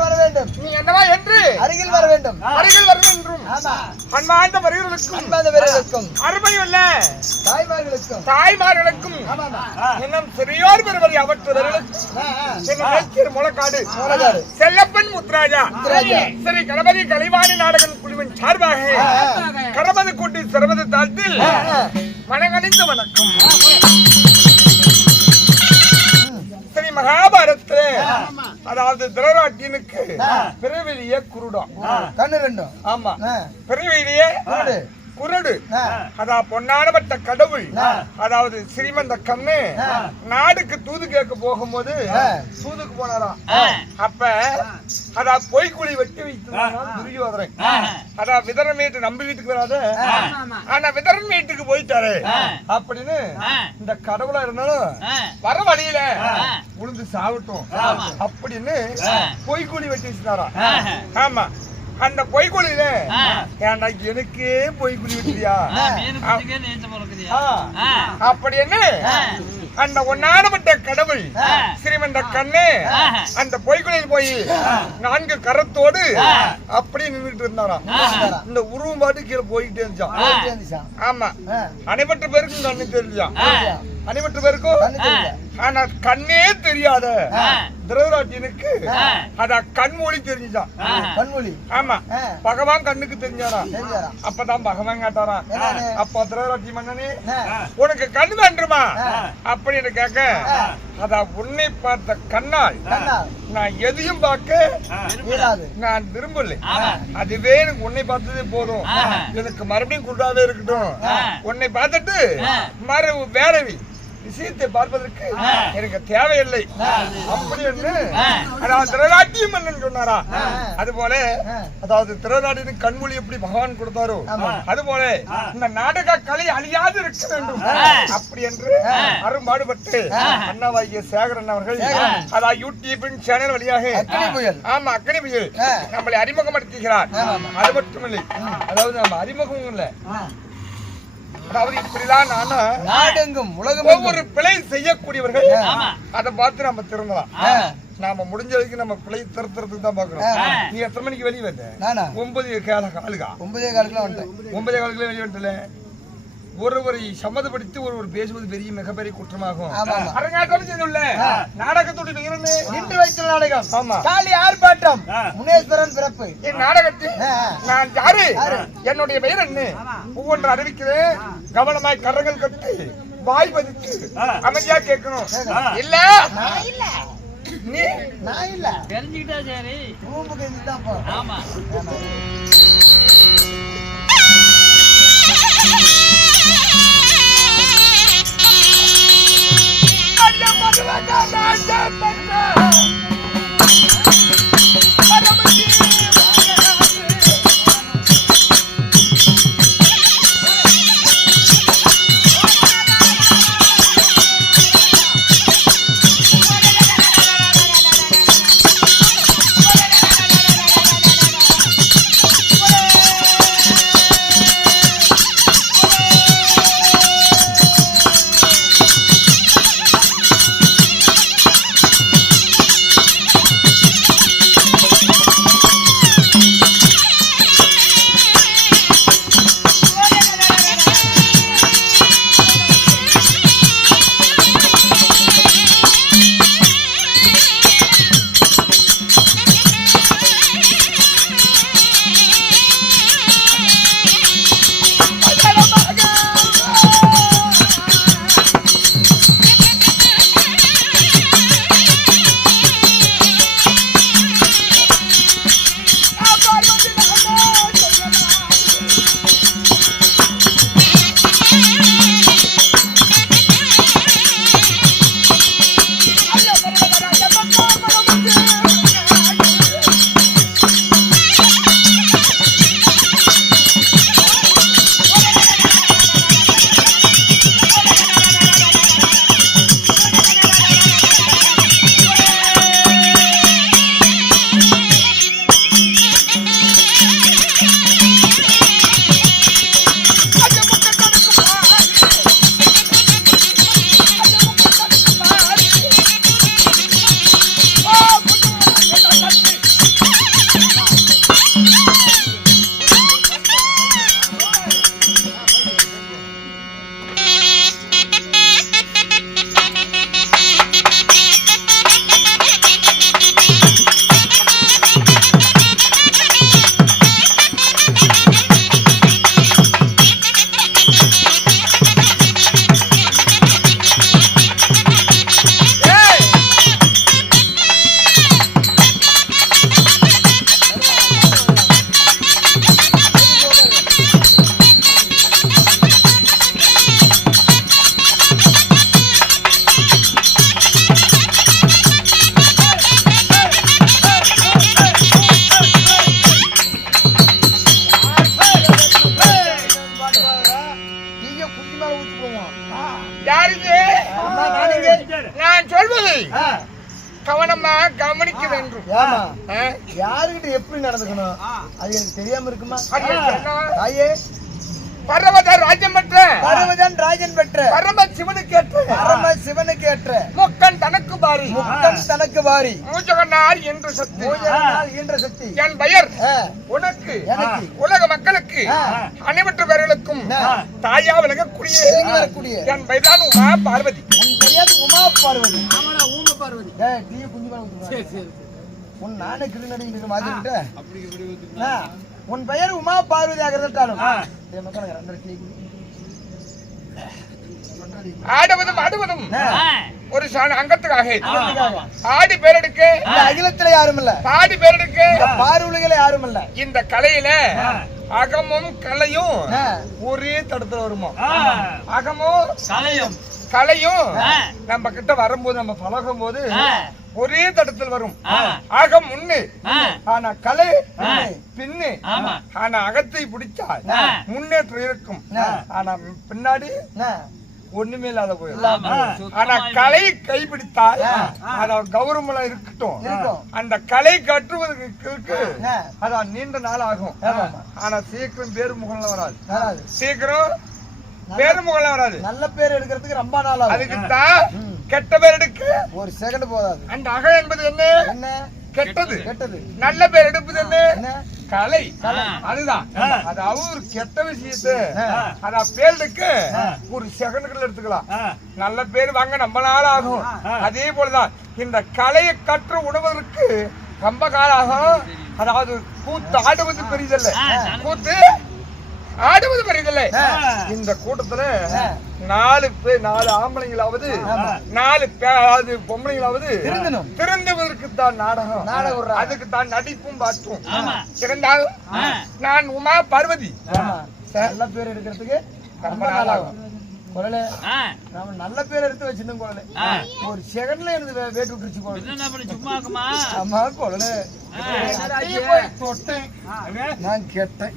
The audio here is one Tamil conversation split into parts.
வர வேண்டும். நீ என்னவா என்று அருகில் வர வேண்டும். அருகில் வர வேண்டும். அன்பார்ந்த வருகிறவர்களுக்கும் அருமையுள்ள தாய்மார்களுக்கும் இன்னும் சிறியோர் பெறுவதை அவற்றுவர்களுக்கும் முளக்காடு செல்லப்பன் முத்துராஜா ஸ்ரீ கணபதி கலைவாணி நாடகம் குழுவின் சார்பாக கணபதி கூட்டி சிறமது தாழ்த்தில் மனங்கணிந்த வணக்கம். ஸ்ரீ மகாபாரதத்துல அதாவது திரராட்டினுக்கு பிறவிலேயே குருடம் கண்ணு ரெண்டும். ஆமா, பிறவிலேயே குருடு. அதான் பொன்னானப்பட்ட கடவுள் அதாவது ஸ்ரீமந்த கண்ணு நாடுக்கு தூது கேட்க போகும்போது தூதுக்கு போனாராம். அப்ப அதான் பொய்க்குழி வெட்டி வைத்து துரியோதரன் அதான் விதரன் வீட்டு நம்பி வீட்டுக்கு வராத ஆனா விதரன் வீட்டுக்கு போயிட்டாரு அப்படின்னு இந்த கடவுளா இருந்தாலும் வர வழியில உளுந்து சாவட்டும் அப்படின்னு பொய்க்குழி வெட்டி வச்சுட்டாராம். ஆமா, அந்த பொய்க்குழியில எனக்கு பொய்க்குழி வச்சியா அப்படின்னு அந்த ஒன்னானப்பட்ட கடவுள் ஸ்ரீமந்த கண்ணு அந்த பொய்க்குழியில் போய் 4 கரத்தோடு அப்படி நின்றுட்டு இருந்தாராம். இந்த உருவம் பாட்டு கீழே போயிட்டே இருந்துச்சான். ஆமா, அனைவற்ற பேருக்கும் கண்ணு தெரிஞ்சான். அனைவற்ற பேருக்கும் ஆனா கண்ணே தெரியாத திரௌராட்டினுக்கு அத கண்மொழி தெரிஞ்சுதான். கண்மொழி. ஆமா, பகவான் கண்ணுக்கு தெரிஞ்சாரா. அப்பதான் பகவான் கேட்டாரா, அப்ப திரௌராட்டி மன்னனே உனக்கு கண் வேண்டுமா அப்படின்னு கேட்க அத உன்னை பார்த்த கண்ணால் நான் எதையும் பார்க்க நான் விரும்பல. அதுவே எனக்கு உன்னை பார்த்ததே போதும். எனக்கு மறுபடியும் குருடாவே இருக்கட்டும். உன்னை பார்த்துட்டு மறு வேறவி விஷயத்தை பார்ப்பதற்கு எனக்கு தேவையில்லை அப்படி என்று திரராட்டி மன்னன் சொன்னாரா. அதுபோல அதாவது திரராட்டின் கண்மொழி எப்படி பகவான் கொடுத்தாரோ அதுபோல இந்த நாடக கலை அழியாது இருக்க வேண்டும் அப்படி என்று அரும்பாடுபட்டு அண்ணாவாகிய சேகரன் அவர்கள் அதாவது யூடியூப் சேனல் வழியாக ஆமா அக்னி புயல் நம்மளை அறிமுகப்படுத்துகிறார். அது மட்டுமில்லை, அதாவது நம்ம அறிமுகம் இல்ல, அதாவது இப்படிதான் நாடெங்கும் உலகம் ஒவ்வொரு பிழை செய்யக்கூடியவர்கள் அதை பார்த்து நம்ம திரும்பலாம். நாம முடிஞ்ச வரைக்கும் நம்ம பிழை திருத்துறதுக்கு தான் பாக்குறோம். நீ எத்தனை மணிக்கு வெளியே வந்த? 9 காலுக்கா 9 காலுக்குலாம் வந்துட்டேன். 9 காலுக்குலாம் வெளியே வந்துட்டல. ஒருவரை சம்மதப்படுத்தி ஒருவர் பேசுவது பெரிய மிகப்பெரிய குற்றமாகும். அரங்காட்டம் செய்துள்ள நாடகத்துடைய இன்று வைத்த நாடகம். ஆமா, காளி ஆர்ப்பாட்டம் முனேஸ்வரன் பிறப்பு. என் நாடகத்தில் நான் யாரு, என்னுடைய பெயர் என்ன ஒவ்வொன்று அறிவிக்கிறேன். கவனமாய் கரங்கள் கட்டி வாய் பதித்து அமைதியா கேட்கணும். இல்ல நீ நான் இல்ல தெரிஞ்சுக்கிட்டா சரி ரூமுக்கு இதுதான் போ. ஆமா, யாருக்கு அம்மா, நானுங்க. நான் சொல்வது ஆ, கவனமா கவனிக்க வேண்டும். ஏம்மா, ஆ? யாருகிட்ட எப்படி நடந்துக்கணும் அது எனக்கு தெரியாம இருக்குமா? அது என்ன? தாயே, பரவத ராஜ்யம் பெற்ற பரமதன் ராஜன் பெற்ற பரம சிவனுக்கு ஏற்ற பரம சிவனுக்கு ஏற்ற முக்கன் தனக்கு பாரி முக்கம் தனக்கு வாரி மூச்சகனார் என்று சக்தி மூஜனால் ஈன்ற சக்தி என் பெயர் ஆ, உனக்கு எனக்கு உலக மக்களுக்கு ஆ, அனைவற்ற பேர்களுக்கும் ஆ, தாயா விலகக்கூடிய இறங்கி வரக்கூடிய என் பெயர்தான் உமா பார்வதி. உன் பெயர் உமா பார்வதி. ஏய், டீ குஞ்சு மேல ஊத்துறா. உன் நானே கிருநடிங்க மாத்திக்கிட்ட உன் பெயர் உமா பார்வதி ஆகிறதாலும் என் மக்களுக்கு 2 டீ குடி. ஆடுவதும் ஆடுவதும் ஒரு சாண அங்கத்துக்காக அதுக்காக. ஆடி பேரெடுக்க இந்த அகிலத்துல யாரும் இல்ல, பாடி பேரெடுக்க இந்த பார்வதிகள யாரும் இல்ல. இந்த கலையில அகமும் கலையும் ஆ, ஒரே தடத்துல வருமா? அகமும் கலையும் கலையும் நம்ம கிட்ட வரும்போது நம்ம பழகும் போது ஒரே தடத்தில் வரும். ஆ. அகம் முன்னு ஆனா கலை ஆ. பின்னு ஆமா. ஆனா அகத்தை பிடிச்சால் ஆ. முன்னேற்றம் இருக்கும். ஆ. ஆனா பின்னாடி ஆ, ஒண்ணுமே இல்லாத போயிடும். ஆமா. ஆனா சுத்தமா கலை கைப்பிடித்தால் ஆ. அத கௌரவம் இருக்கட்டும். இருக்கும். அந்த கலை கற்றுவதற்கு ஆ, அதான் நீண்ட நாள் ஆகும். ஆமாமா. ஆனா சீக்கிரம் பேரு முகம்ல வராது. வராது. சீக்கிரம் பேரு முகம்ல வராது. நல்ல பேர் எடுக்கிறதுக்கு ரொம்ப நாள் ஆகும். அதுக்கு தான் ம். கெட்ட பேர் எடுக்க ஒரு செகண்ட் போதாது. அந்த அகம் என்பது என்ன? என்ன கெட்டது. கெட்டது நல்ல பேர் எடுப்பது என்ன? என்ன கலை. கலை. அதுதான் அது ஒரு கெட்ட விஷயத்தை ஆ. அதான் பேருக்கு ஒரு செகண்டுகள் எடுத்துக்கலாம். நல்ல பேர் வாங்க நம்ம நாள் ஆகும். அதே போலதான் இந்த கலையை கற்று உணவதற்கு ரொம்ப காலம் ஆகும். அதாவது கூத்து ஆடுவது பெரிதல்ல, கூத்து ஆடுவது பெரிதல்ல. இந்த கூட்டத்துல 4 பேர் 4 ஆம்பளைங்களாவது 4 அதாவது பொம்பளைங்களாவது திருந்தணும். திருந்துவதற்கு தான் நாடகம். நாடகம் விடுறாங்க. அதுக்கு தான் நடிப்பும் பாட்டும். ஆமா. இருந்தாலும் நான் உமா பார்வதி ஆமா. நல்ல பேர் எடுக்கிறதுக்கு ரொம்ப நாள் ஆகும். குரலே நாம நல்ல பேர் எடுத்து வச்சிருந்தோம். குரலே ஒரு செகண்ட்ல எனக்கு வேட்டு விட்டுருச்சு. குரல் என்ன பண்ணி சும்மா இருக்குமா? ஆமா, குரலே போய் தொட்டேன், நான் கேட்டேன்.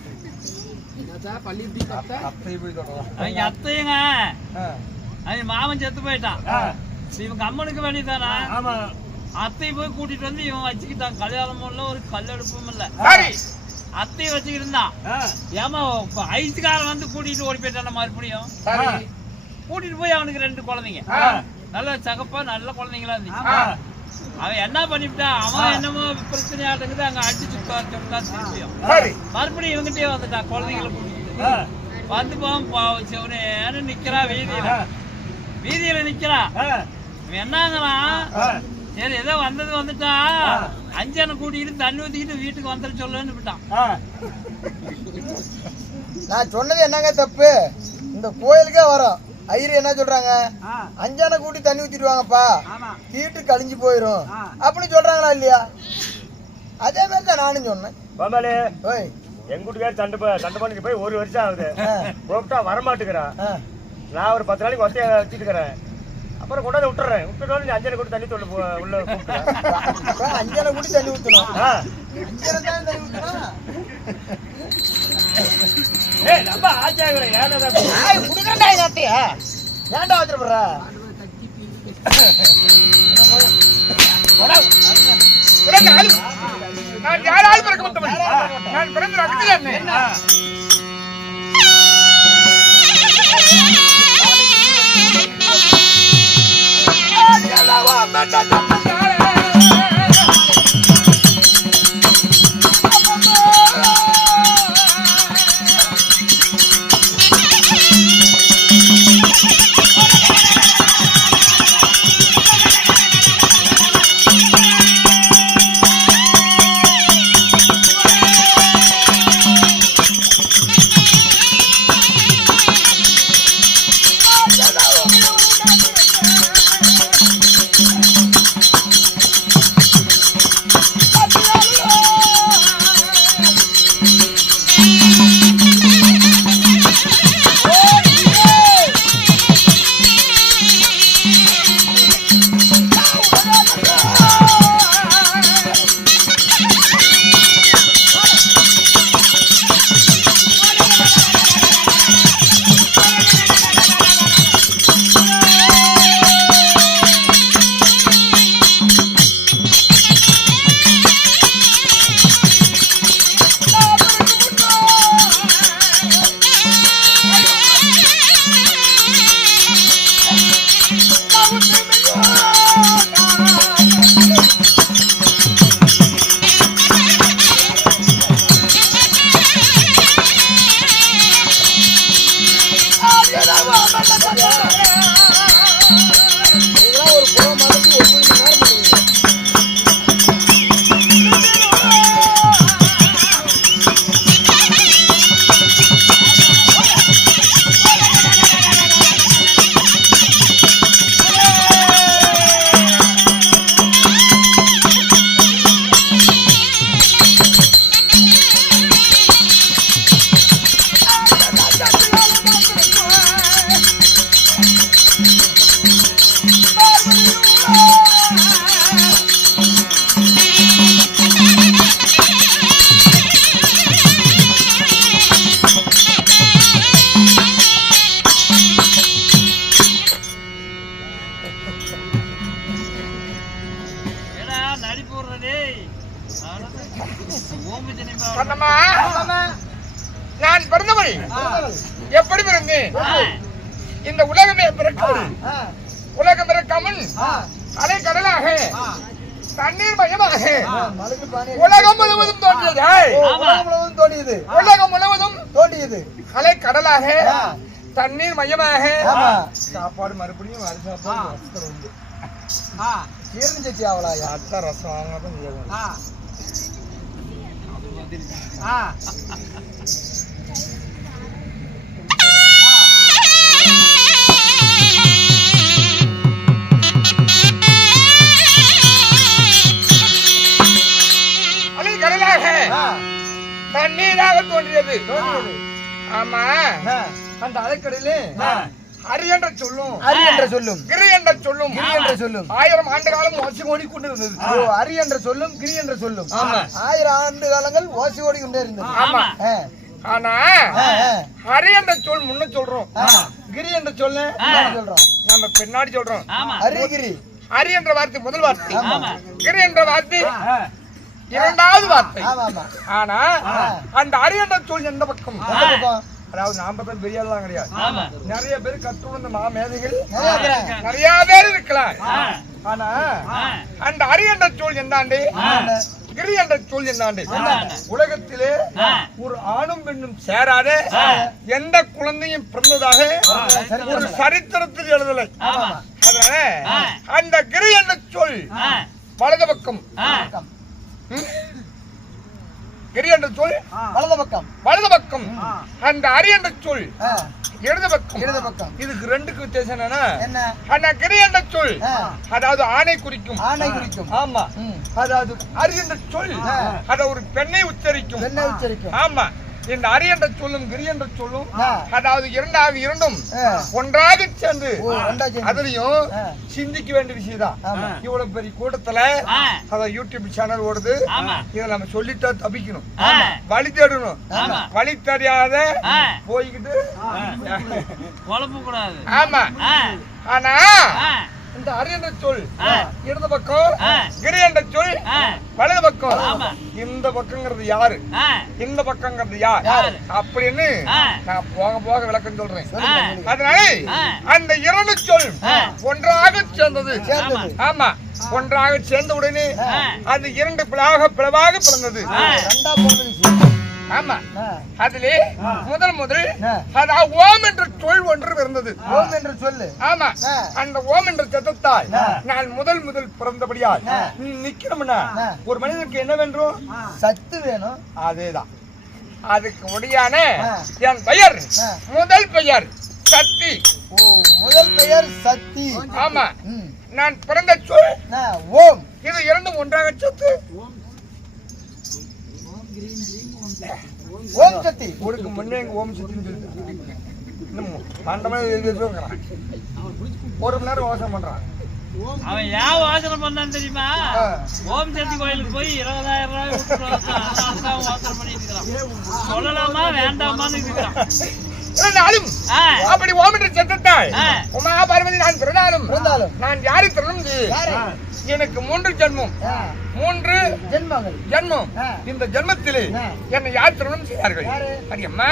அப்படி போய் தொடலாம். அவங்க அத்தையுங்க அவன் மாமன் செத்து போயிட்டான். இவங்க அம்மனுக்கு வேண்டியதானா? அத்தையை போய் கூட்டிட்டு வந்து இவன் வச்சுக்கிட்டான். கல்யாணமும் இல்ல, ஒரு கல்லெடுப்பும் இல்ல. சரி. அத்தையை வச்சுக்கிட்டு இருந்தான். ஏமா ஐஸ்காரன் வந்து கூட்டிட்டு ஓடி போயிட்டான மறுபடியும். சரி. கூட்டிட்டு போய் அவனுக்கு 2 குழந்தைங்க. நல்ல சகப்பா நல்ல குழந்தைங்களா இருந்துச்சு. அவன் என்ன பண்ணிவிட்டான்? அவன் என்னமோ பிரச்சனை ஆட்டுக்குது, அங்க அடிச்சு திருப்பியும் சரி. மறுபடியும் இவங்கிட்டே வந்துட்டான். குழந்தைங்களை கூட்டிட்டு வந்து பாவம் சிவனேன்னு நிக்கிறா. வீதியில நிக்கிறான். இவன் என்னங்கிறான்? சரி ஏதோ வந்துட்டா அஞ்சனை கூட்டிட்டு தண்ணி ஊத்திக்கிட்டு வீட்டுக்கு வந்துட சொல்லுன்னு விட்டான். நான் சொன்னது என்னங்க தப்பு? இந்த கோயிலுக்கே வரோம். ஐயர் என்ன சொல்றாங்க? அஞ்சான கூட்டி தண்ணி ஊத்திடுவாங்கப்பா, தீட்டு கழிஞ்சு போயிரும் அப்படின்னு சொல்றாங்களா இல்லையா? அதே மாதிரி தான் நானும் சொன்னேன். ஓய், எங்க வீட்டுக்கார சண்டை பண்ணிட்டு போய் 1 வருஷம் ஆகுது. கூப்பிட்டா வரமாட்டுக்கிறான். ஆ, நான் ஒரு 10 நாளைக்கு ஒத்தைய வச்சுட்டுக்கிறேன். அப்புறம் கொண்டாந்து விட்டுறேன். விட்டுட்டோன்னு 5 கூட்டி தண்ணி தொண்டு உள்ள கூப்பிட்டுறேன். இப்ப அஞ்சான கூட்டி தண்ணி ஊத்தணும். அஞ்சான தான் தண்ணி ஊத்தணும். ரொம்ப ஆச்சாரம் ஏனதான் குடுக்கண்டா அத்தையா, ஏன்டா வச்சிருப்பா? நான் யாரால் பிறக்க மாட்டேன். நான் பிறந்த ரகத்தில் என்ன? இந்த உலகமே பிறக்கிறது. உலகம் பிறக்காமல் அலை கடலாக தண்ணீர் மயமாக உலகம் முழுவதும் தோன்றியது. உலகம் முழுவதும் தோன்றியது. அலை கடலாக தண்ணீர் மயமாக சாப்பாடு மறுபடியும் ரசம் தண்ணீராக தோன்றியது. ஆமா, அந்த அலைக்கடலே அரி என்ற சொல்லும் கிரி என்ற சொல்லும் 1000 ஆண்டு காலம் ஓசி ஓடி கொண்டு இருந்தது. அரி என்ற சொல்லும் கிரி என்ற சொல்லும் 1000 ஆண்டு காலங்கள் ஓசி ஓடி கொண்டே இருந்தது. ஆமா, ஆனா அரி என்ற சொல் முன்ன சொல்றோம், கிரி என்ற சொல்ல சொல்றோம், நம்ம பின்னாடி சொல்றோம். அரி என்ற வார்த்தை முதல் வார்த்தை, கிரி என்ற வார்த்தை இரண்டாவது வார்த்தை. ஆனா அந்த அரி என்ற சொல் எந்த பக்கம்? அதாவது நாம பேர் பெரிய ஆள் கிடையாது, நிறைய பேர் கற்றுணர்ந்த மேதைகள் நிறைய பேர் இருக்கலாம். ஆனா அந்த அரி என்ற சொல் என்னாண்டு, கிரி என்ற சொல் என்னாண்டு? உலகத்திலே ஒரு ஆணும் பெண்ணும் சேராத எந்த குழந்தையும் பிறந்ததாக ஒரு சரித்திரத்தில் எழுதலை. அதனால அந்த கிரி என்ற சொல் வலது பக்கம், கிரி என்ற சொல் வலது பக்கம், அந்த அரி என்ற சொல் இடது பக்கம். இதுக்கு ரெண்டுக்கு வித்தியாசம் என்னன்னா, அந்த கிரி என்ற சொல் அதாவது ஆணை குறிக்கும். ஆமா, அதாவது அரி என்ற சொல் அத ஒரு பெண்ணை உச்சரிக்கும். ஆமா, இந்த அரி என்ற சொல்லும் கிரி என்ற சொல்லும் அதாவது இரண்டும் ஒன்றாக சேர்ந்து அதுலயும் சிந்திக்க வேண்டிய விஷயம் தான். இவ்வளவு பெரிய கூட்டத்துல அதாவது யூடியூப் சேனல் ஓடுது, இதை நம்ம சொல்லிட்டா தப்பிக்கணும், வழி தேடணும். வழி தெரியாத போய்கிட்டு குழப்பக்கூடாது. ஆமா, ஆனா இந்த அரி என்ற சொல் இடது பக்கம், கிரி என்ற சொல் வலது பக்கம். இந்த பக்கங்கிறது யாரு, இந்த பக்கங்கிறது யார் அப்படின்னு நான் போக போக விளக்கம் சொல்றேன். அதனால அந்த இரண்டு சொல் ஒன்றாக சேர்ந்தது. ஆமா, ஒன்றாக சேர்ந்த உடனே அது இரண்டு பிளவாக பிளந்தது. ஆமா, அதிலே முதல் அதாவது ஓம் என்ற சொல் ஒன்று இருந்தது. ஓம் என்ற சொல்லு. ஆமா, அந்த ஓம் என்ற சத்தத்தால் நான் முதல் பிறந்தபடியால் நிக்கணும்னா ஒரு மனிதனுக்கு என்ன வேண்டும்? சத்து வேணும். அதேதான், அதுக்கு முடியான என் பெயர் முதல் பெயர் சக்தி. முதல் பெயர் சக்தி. ஆமா, நான் பிறந்த சொல் ஓம். இது இரண்டும் ஒன்றாக சத்து. ஓம் சக்தி. ஊருக்கு முன்னே ஓம் சக்தி ஒரு மணி நேரம் யோசனை பண்றான். அவன் ஏன் யோசனை பண்ணான்னு தெரியுமா? ஓம் சக்தி கோயிலுக்கு போய் 20,000 ரூபாய் யோசனை பண்ணிட்டு இருக்கிறான். சொல்லலாமா வேண்டாமான்னு இருக்கிறான். அப்படி ஓம் என்ற சத்தத்தால் உமா பார்வதி நான் பிறந்தாலும் நான் யாரு திறனும் எனக்கு 3 ஜென்மம், 3 ஜென்மம். இந்த ஜென்மத்திலே என்னை யார் திருமணம் செய்தார்கள்? அம்மா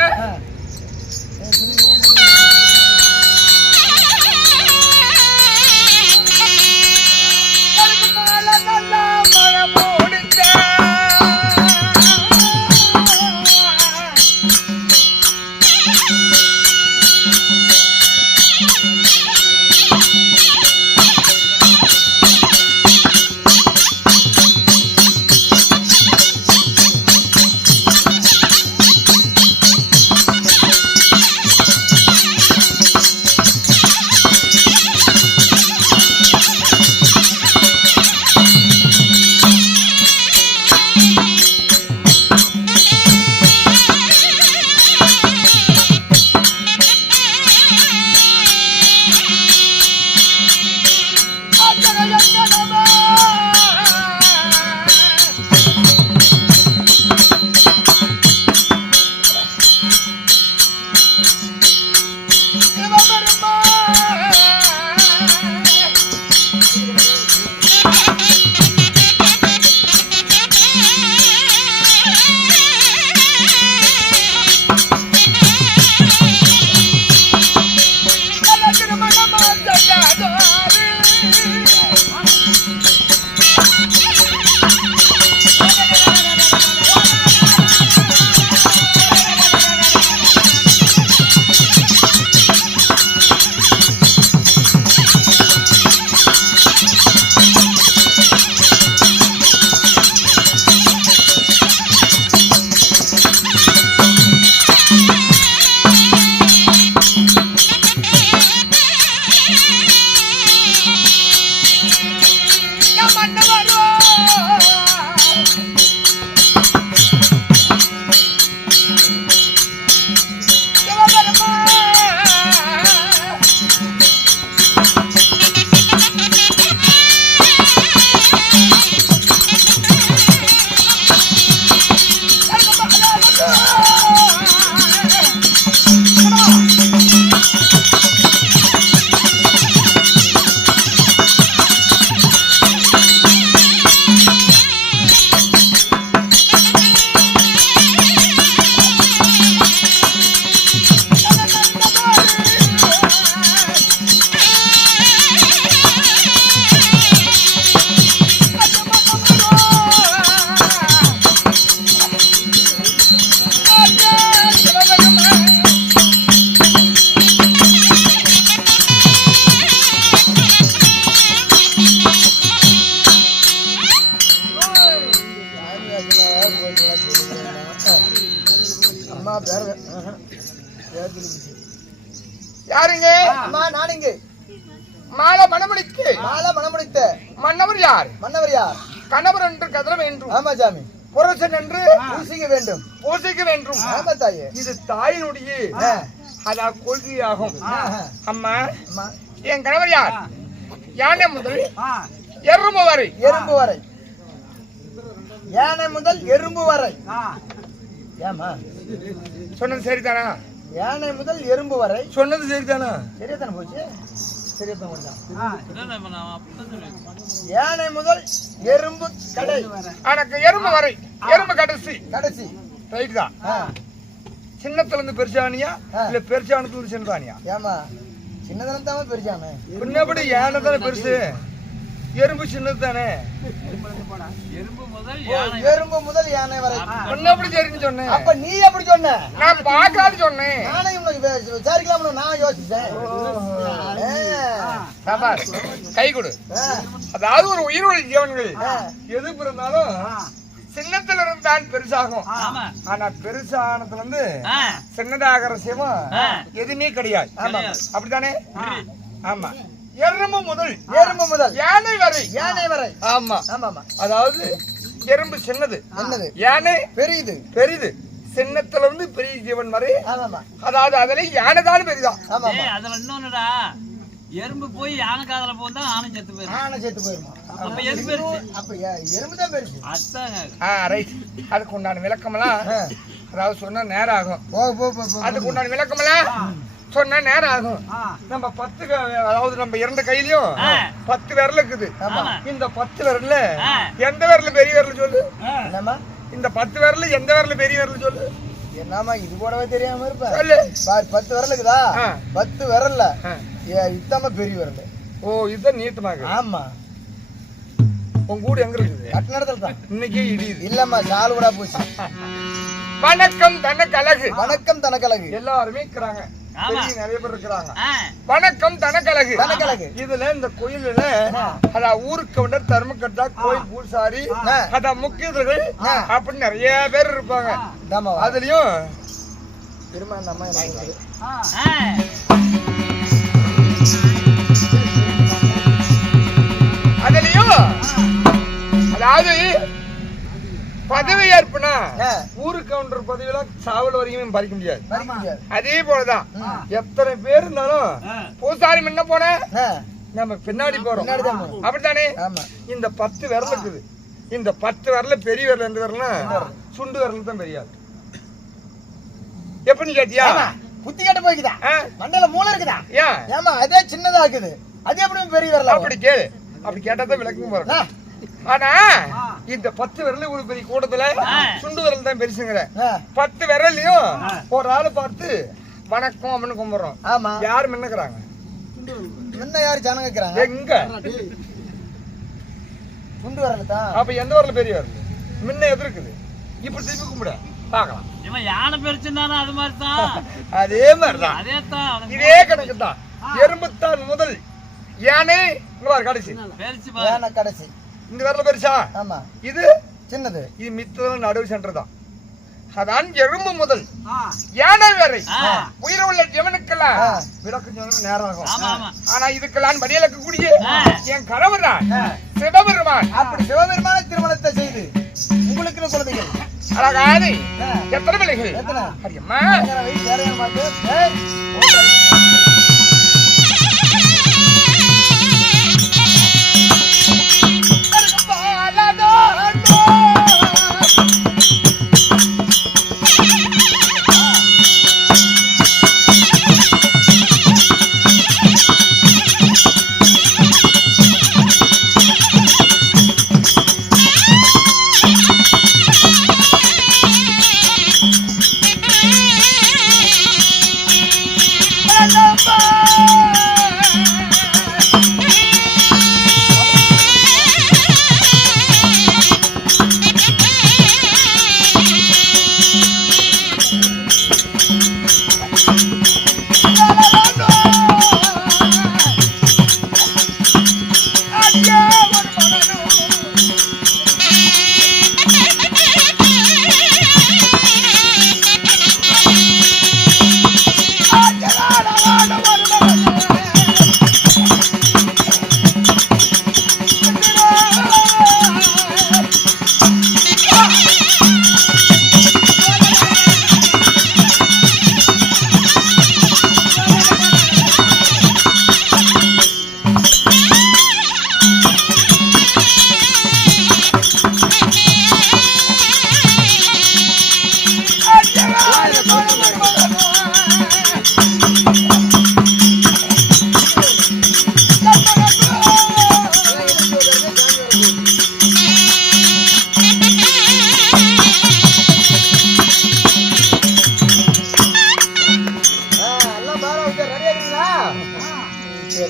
யாருங்க? அம்மா நானுங்க. மாலை மணமுடித்து மாலை மணமுடித்த மன்னவர் யார்? மன்னவர் யார்? கணவர் என்று கதற வேண்டும், ஆமா சாமி. புரசன் என்று பூசிக்க வேண்டும், பூசிக்க வேண்டும். ஆமா தாயே. இது தாயினுடைய அதா கொள்கையாகும். அம்மா அம்மா என் கணவர் யார்? யானை முதல் எறும்பு வரை. எறும்பு வரை. யானை முதல் எறும்பு வரை. ஏமா சொன்னது சரிதானா? யானை முதல் எறும்பு வரை சொன்னது சரிதானா? சரியாதானே போச்சு? சரியாதான் கொஞ்சம். இல்ல, இப்ப நான் அப்படித்தான் சொல்லுவேன். யானை முதல் எறும்பு கடை எனக்கு எறும்பு வரை, எறும்பு கடைசி. கடைசி. ரைட் தான். ஆ. சின்னத்துல இருந்து பெருசானியா இல்ல பெருசானத்துல இருந்து சின்னதானியா? ஏமா சின்னதனம் தான் பெருசாமே. பின்னபடி யானை தானே பெருசு, எறும்பு சின்னது தானே. எறும்பு முதல் ஓ, யானை எறும்பு முதல் யானை வரை. பின்னபடி சரின்னு சொன்னேன். அப்ப நீ எப்படி சொன்ன? நான் பார்க்காது சொன்னேன். நானே உனக்கு விசாரிக்கலாம்னு நான் யோசிச்சேன். சாபாஷ். கை கொடு. ஆ. அதாவது ஒரு உயிரோட ஜீவன்கள் ஆ. எது பிறந்தாலும் சின்னத்துல இருந்து தான் பெருசாகும். ஆமா. ஆனா பெருசானதுல இருந்து ஆ, சின்னதாகிற சிவம் ஆ. எதுவுமே கிடையாது. கிடையாது. அப்படித்தானே? ஆமா. எறும்பு முதல் எறும்பு முதல் யானை வரை. யானை வரை. ஆமா. ஆமாமா. அதாவது எறும்பு சின்னது, என்னது? யானை பெரியது. பெரிது. சின்னத்துல இருந்து பெரிய ஜீவன் வரை. ஆமாமா. அதாவது அதுல யானை தான் பெரிதான். ஆமாமா. ஏய், அதுல இன்னொன்னுடா, எறும்பு போய் யானை காதுல போந்தா ஆனை செத்து போயிரும். ஆனை சேர்த்து போயிருமா? அப்ப எது பெருசு? அப்ப எறும்பு தான் பெருசு. அதாங்க. ரைட். அதுக்கு உண்டான விளக்கமெல்லாம் அதாவது சொன்னா நேரம் ஆகும். போ. அதுக்கு உண்டான விளக்கமெல்லாம் சொன்னா நேரம் ஆகும். நம்ம 10 அதாவது நம்ம 2 கையிலயும் 10 விரல் இருக்குது. ஆமா. இந்த 10 விரல்ல ஆ. எந்த விரல் பெரிய விரல் சொல்லு? என்னம்மா? இந்த 10 விரல்ல எந்த விரல் பெரிய விரல் சொல்லு? என்னம்மா இது கூடவே தெரியாம இருப்ப? சொல்லு. 10 விரல் இருக்குதா? ஆ. 10 விரல்ல ஆ. இத்தாம பெரிய விரல். ஓ, இதுதான் நீட்டமாக. ஆமா. உன் கூடு எங்க இருக்குது? கட்ட நேரத்துல தான். இன்னைக்கே இடியுது. இல்லம்மா சால் கூட போச்சு. வணக்கம் தனக்கு அழகு. வணக்கம் தனக்கழகு. எல்லாருமே இருக்கிறாங்க. ஆமா. பெரிய நிறைய பேர் இருக்கிறாங்க. ஆ, வணக்கம் தனக்கழகு. தனக்கழகு. இதுல இந்த கோயில்ல அத ஊருக்கு கவுண்டர், தர்மகர்த்தா, கோயில் பூசாரி, அத முக்கியர்கள் அப்படின்னு நிறைய பேர் இருப்பாங்க. ஆமா. அதுலயும் திரும்ப அந்த அம்மா என்ன சொல்லுது? ஆ. அதுலயும் அதாவது பதவி ஏற்புனா ஆ. ஊருக்கு கவுண்டர் பதவியெல்லாம் சாவல் வரைக்கும் பறிக்க முடியாது. பறிக்க முடியாது. அதே போலதான் எத்தனை பேர் இருந்தாலும் பூசாரி முன்ன போன ஆ. நம்ம பின்னாடி போறோம். பின்னாடி தான் போறோம். அப்படித்தானே? ஆமா. இந்த 10 விரல் இருக்குது. இந்த 10 விரல்ல பெரிய விரல் எந்த விரல்னா சுண்டு விரல் தான் பெரியாது. எப்படின்னு கேட்டியா? ஆமா. புத்தி கட்ட போய்க்குதா? ஆ? மண்டையில மூளை இருக்குதா? ஏன் ஏமா அதே சின்னதா இருக்குது. அது எப்படி பெரிய விரல்? அப்படி கேளு. அப்படி கேட்டா தான் விளக்கம் வரும். ஆனா இந்த 10 விரல் ஒரு பெரிய கூட்டத்துல சுண்டு விரல் தான் பெருசுங்கிற. 10 விரல்லையும் ஒரு ஆளு பார்த்து வணக்கம் அப்படின்னு கும்பிடுறோம். ஆமா. யாரு மின்னுக்குறாங்க? என்ன யாரு ஜனங்க இருக்கிறாங்க? எங்க? குண்டு விரல் தான். அப்ப எந்த விரல் பெரிய விரல்? முன்ன எது இருக்குது? இப்படி திருப்பி கும்பிட பாக்கலாம். இவன் யானை பெருசுன்னானா அது மாதிரி தான். அதே மாதிரிதான். அதே தான். இதே கணக்கு தான். எறும்புத்தான் முதல் யானை கடைசி. பெருசு யானை கடைசி. இந்த விரல பெருசா? ஆமா. இது சின்னது. இது மித்தம் நடுவு சென்டர் தான். அதான் எறும்பு முதல் யானை வரை உயிர் உள்ள ஜீவனுக்கெல்லாம் விளக்கம் சொல்ல நேரம் ஆகும். ஆமா, ஆமா. ஆனா இதுக்கெல்லாம் படியலக்க கூடிய என் கணவர்தான் சிவபெருமான். அப்படி சிவபெருமான திருமணத்தை செய்து உங்களுக்கு குழந்தைகள் அழகாது எத்தனை பிள்ளைகள்? எத்தனை? அடியம்மா வயசு வேறையான மாட்டு. ஏய்,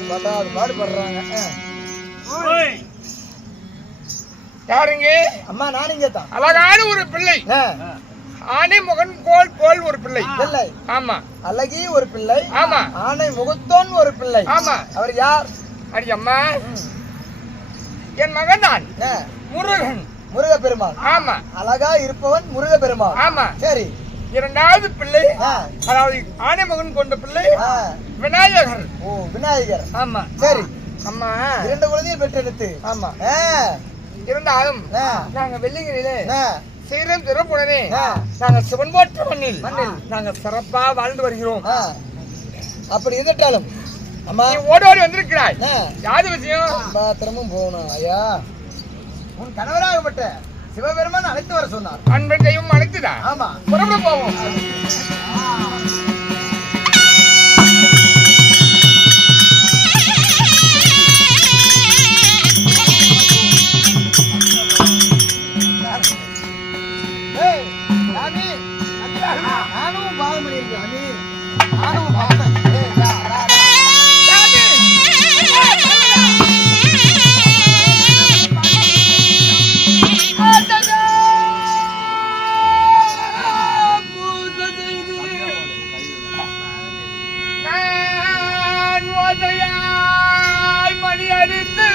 பார்த்தா அது பாடுபடுறாங்க. யாருங்க? அம்மா நானுங்க தான். அழகான ஒரு பிள்ளை, ஆனை முகன் கோல் போல் ஒரு பிள்ளை. பிள்ளை ஆமா. அழகி ஒரு பிள்ளை. ஆமா. ஆனை முகத்தோன் ஒரு பிள்ளை. ஆமா. அவர் யார்? அடி அம்மா, என் மகன் தான் முருகன். முருக பெருமாள். ஆமா. அழகா இருப்பவன் முருக பெருமாள். ஆமா. சரி. இரண்டாவது பிள்ளை, அதாவது ஆனை மகன் கொண்ட பிள்ளை விநாயகர். ஓ விநாயகர். ஆமா. சரி. அம்மா 2 குழந்தைகள் பெற்றெடுத்து. ஆமா. இருந்தாலும் நாங்க வெள்ளிங்கிரியிலே சீரம் சிறப்புடனே நாங்க சிவன் போற்ற மண்ணில் நாங்க சிறப்பா வாழ்ந்து வருகிறோம். அப்படி இருந்துட்டாலும் அம்மா நீ ஓடி ஓடி வந்திருக்கிறாய், யாது விஷயம்? பாத்திரமும் போகணும் ஐயா. உன் கணவராகப்பட்ட சிவபெருமான் அழைத்து வர சொன்னார். அன்பன் தெய்வம் அழைத்துதா? ஆமா. புறப்பட போவோம். நானும் பாவம் பண்ணியிருக்கேன். நானும் பாவம். மணி அடித்து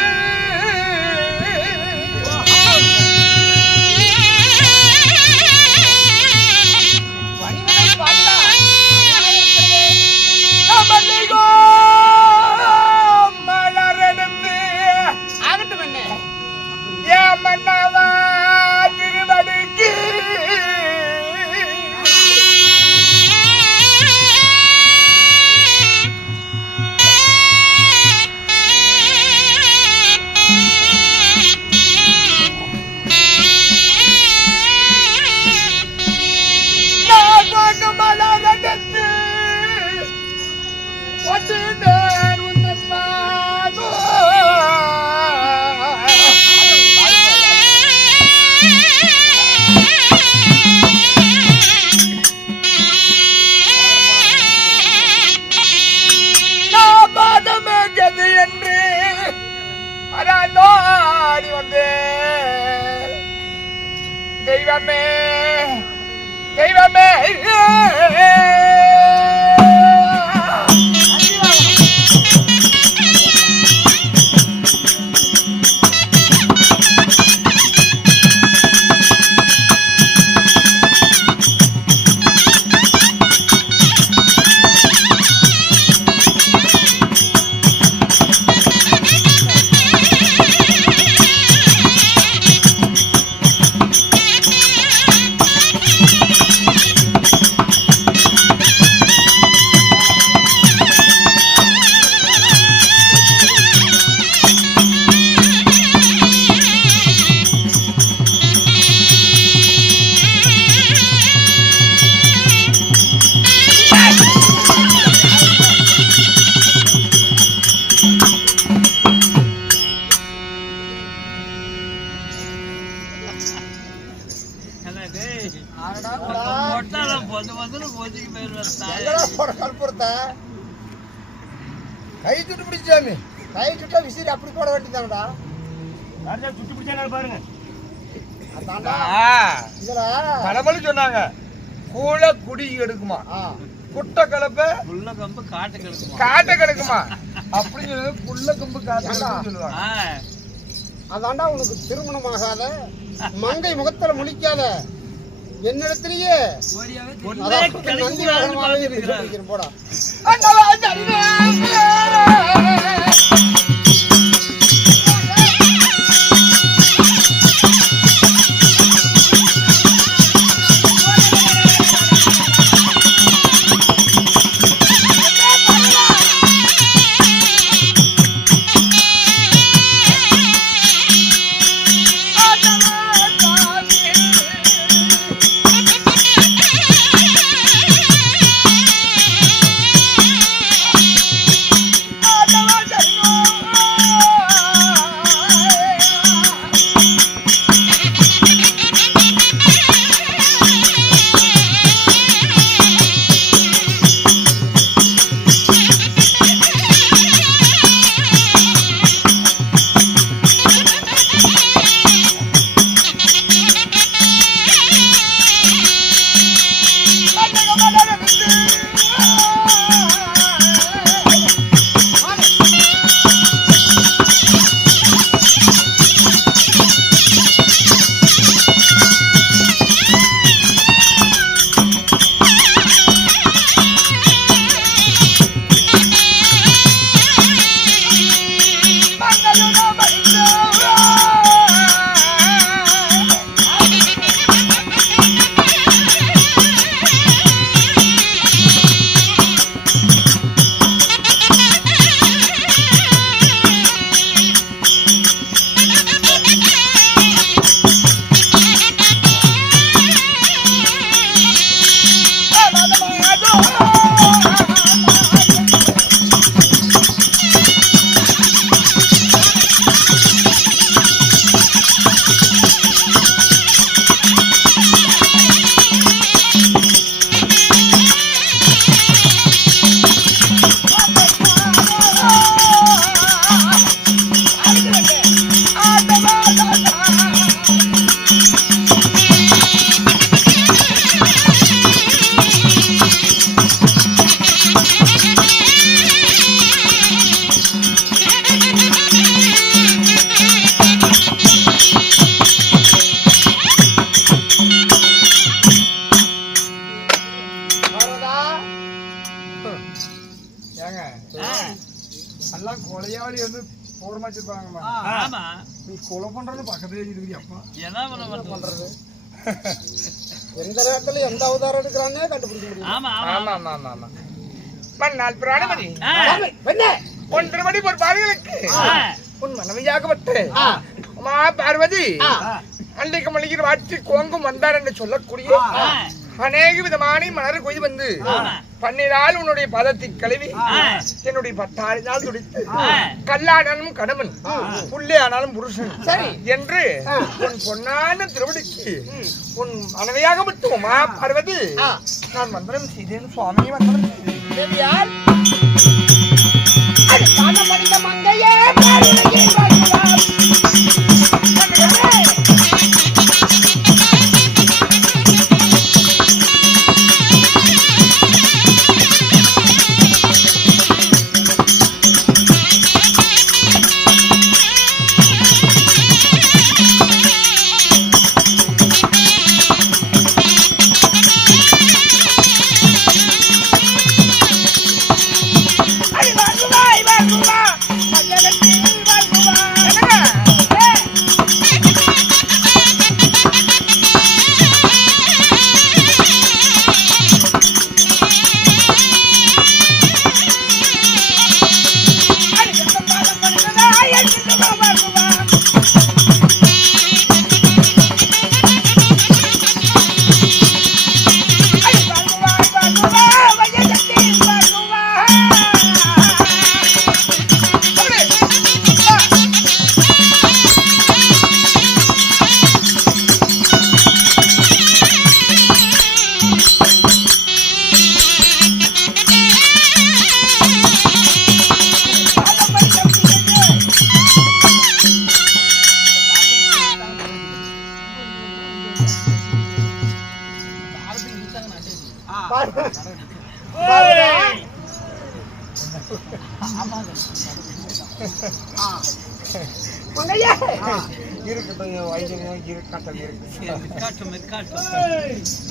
மலரெடுத்து ஆகட்டும் என்ன ஏன் மன்னவா திருவடிக்கு என்று அடாடி வந்தே தெய்வமே தெய்வமே கை சுட்டு பிடிச்சாமி. கை சுட்டா விசிறி அப்படி போட வேண்டியதாங்கடா. சுட்டு பிடிச்சா பாருங்க. இதுல பழமொழி சொன்னாங்க, கூழ குடி எடுக்குமா, குட்டை கலப்ப புள்ள கம்பு காட்டு கிடக்குமா, காட்டை கிடக்குமா அப்படின்னு சொல்லி புள்ள கம்பு காட்டு சொல்லுவாங்க. அதாண்டா உனக்கு திருமணமாகாத மங்கை முகத்துல முழிக்காத என்னிடத்திலேயே போடா. ஏங்க எல்லாம் கொலையாளி வந்து போரமா வச்சிருப்பாங்கம்மா. ஆமா நீ கொலை பண்றது பக்கத்துல இருக்குது அப்பா. என்ன பண்றது எந்த நேரத்துல எந்த அவதாரம் எடுக்கிறானே கண்டுபிடிக்க முடியும். ஆமா ஆமா ஆமா ஆமா ஆமா. மன்னால் பிராணமணி என்ன 1:30 மணி ஒரு பாவிகளுக்கு உன் மனைவியாகப்பட்டு அம்மா பார்வதி அன்றைக்கு மளிகை வாட்டி கோங்கும் வந்தார் என்று சொல்லக்கூடிய அநேக விதமான மலர் கொய்து வந்து 12 உன்னுடைய பதத்தை கழுவி என்னுடைய 10 துடித்து கல்லானாலும் கணவன் புள்ளே ஆனாலும் புருஷன் சரி என்று உன் பொன்னான திருவடிக்கு உன் மனைவியாக விட்டுமா பார்வதி நான் மந்திரம் செய்தேன் சுவாமி மந்திரம் செய்தேன்.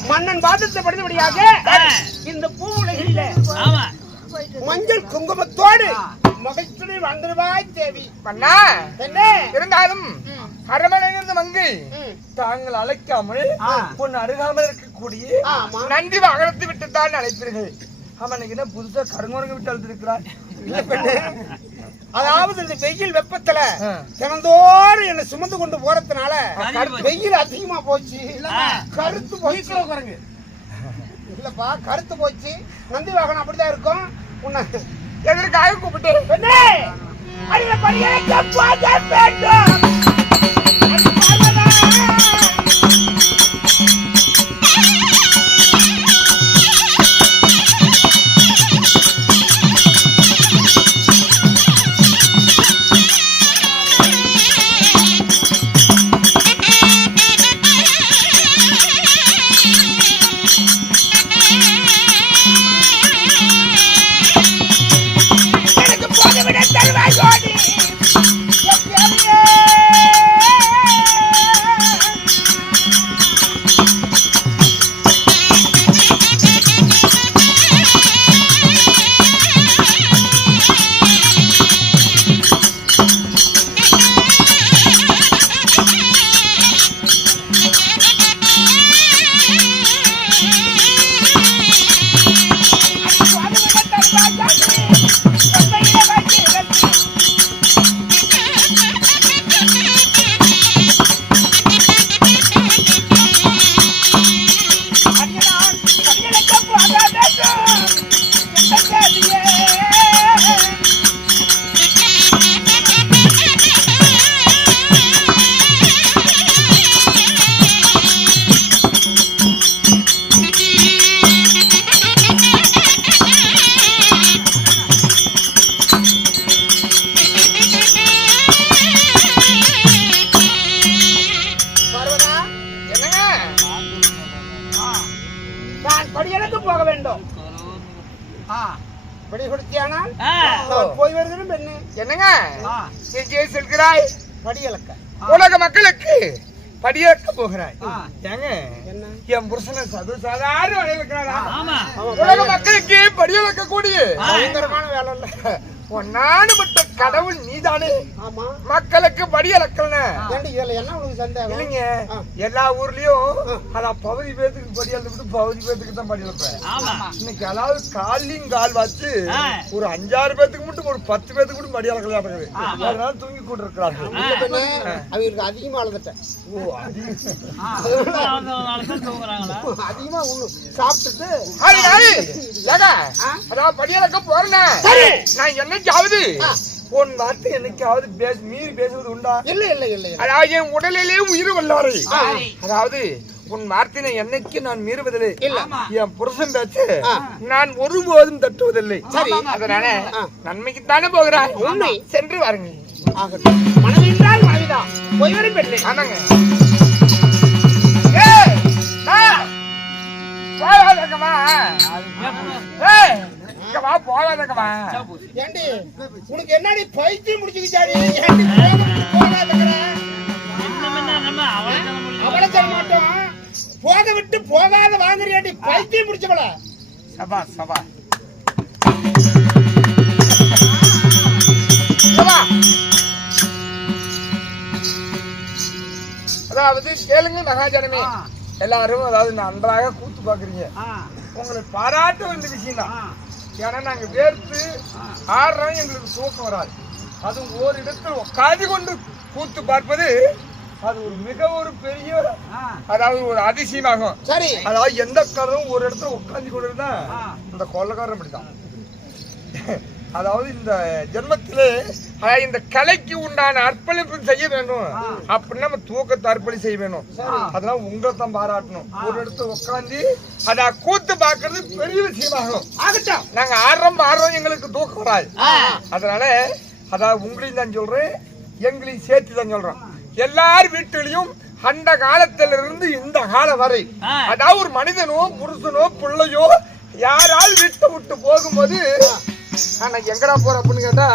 மன்னன் பாதத்தை படித்தபடியாக இந்த பூ உலகில மஞ்சள் குங்குமத்தோடு மகிழ்ச்சியை வாழ்ந்துருவாய் தேவி. மன்னா என்ன இருந்தாலும் அரமனையிலிருந்து மங்கை தாங்கள் அழைக்காமல் உன் அருகாமல் இருக்கக்கூடிய நந்தி வாகனத்தை விட்டுத்தான் அழைப்பீர்கள். அவனுக்கு என்ன புதுசா கருங்குரங்கு விட்டு அழைத்திருக்கிறார். அதாவது இந்த வெயில் வெப்பத்துல தினந்தோறும் என்ன சுமந்து கொண்டு போறதுனால வெயில் அதிகமா போச்சு. கருத்து போயிக்கிற குரங்கு இல்லப்பா, கருத்து போச்சு. நந்தி வாகனம் அப்படிதான் இருக்கும். உன்னை எதற்காக கூப்பிட்டு போக வேண்டும். போய் வருகிறேன் பெண்ணு. என்னங்க எங்கே செல்கிறாய்? படியலக்க உலக மக்களுக்கு படியேற்க போகிறாய். ஏங்க என்ன என் புருஷனை சாதாரண வேலையில் இருக்கிறாரா? ஆமா உலக மக்களுக்கு படியேற்க கூடிய பயங்கரமான வேலை இல்ல. ஒன்னானுபட்ட கடவுள் நீதானே ஆமா மக்களுக்கு படியலக்கல்ன. ஏண்டி இதுல என்ன உனக்கு சந்தேகம்? இல்லைங்க, எல்லா ஊர்லயும் அதான் பகுதி பேத்துக்கு படி எழுதிட்டு பகுதி பேத்துக்கு தான் படி எழுப்பேன். ஆமா இன்னைக்கு அதாவது காலையும் கால் வச்சு ஒரு 5-6 பேத்துக்கு மட்டும் ஒரு 10 பேத்துக்கு மட்டும் படி அளக்கலையா இருக்குது. அதனால தூங்கி கொண்டு இருக்கிறார்கள். அவங்களுக்கு அதிகமா அழுதுட்டேன். தூங்குறாங்களா? அதிகமா ஒண்ணு சாப்பிட்டுட்டு அதாவது படி அளக்க போறேன். நான் என்னைக்காவது உன் வார்த்தை என்னைக்காவது மீறி பேசுவது உண்டா? இல்ல இல்ல இல்ல. அதாவது என் உடலிலே உயிர் வல்லாரை. அதாவது உன் வார்த்தை என்னைக்கு நான் மீறுவதில்லை. என் புருஷன் பேச்சு நான் ஒருபோதும் தட்டுவதில்லை. அதனால நன்மைக்குத்தானே போகிறாய். உண்மை. சென்று வாருங்க. மனைவி என்றால் மனைவிதான், பொய்வரும் பெண்ணே. ஆமாங்க. போகாதக்கமா. ஏண்டி உனக்கு என்னடி பைத்தியம் முடிச்சுக்கிச்சாடி? அவளை தர மாட்டோம், போக விட்டு போகாத வாங்குறியாடி? பைத்தியம் முடிச்சவள. சபா சபா அதாவது கேளுங்க மகாஜனமே எல்லாரும். அதாவது நன்றாக கூத்து பாக்குறீங்க. உங்களை பாராட்ட வேண்டிய விஷயம் தான். ஏன்னா நாங்க வேர்த்து ஆடுறோம், எங்களுக்கு தூக்கம் வராது. அதுவும் ஒரு இடத்தில் உட்காந்து கொண்டு கூத்து பார்ப்பது அது ஒரு மிக ஒரு பெரிய அதாவது ஒரு அதிசயமாகும். சரி, அதாவது எந்த காரணமும் ஒரு இடத்துல உட்காந்து கொண்டு இருந்தா இந்த கொள்ளக்காரன் அப்படித்தான். அதாவது இந்த ஜென்மத்திலே இந்த கலைக்கு உண்டான அர்ப்பணிப்பு செய்ய வேண்டும். அப்படின்னு நம்ம தூக்கத்தை அர்ப்பணி செய்ய வேணும். அதெல்லாம் உங்களை தான் பாராட்டணும். ஒரு இடத்துல உட்காந்து அத கூத்து பாக்குறது பெரிய விஷயமாகும். நாங்க ஆடுறோம் எங்களுக்கு தூக்கம் வராது. அதனால அதாவது உங்களையும் தான் சொல்றேன், எங்களையும் சேர்த்து தான் சொல்றோம். எல்லார் வீட்டிலையும் அந்த காலத்திலிருந்து இந்த காலம் வரை அதாவது ஒரு மனிதனோ புருஷனோ பிள்ளையோ யாராவது வீட்டை விட்டு போகும்போது நான் எங்கடா போற அப்படின்னு கேட்டா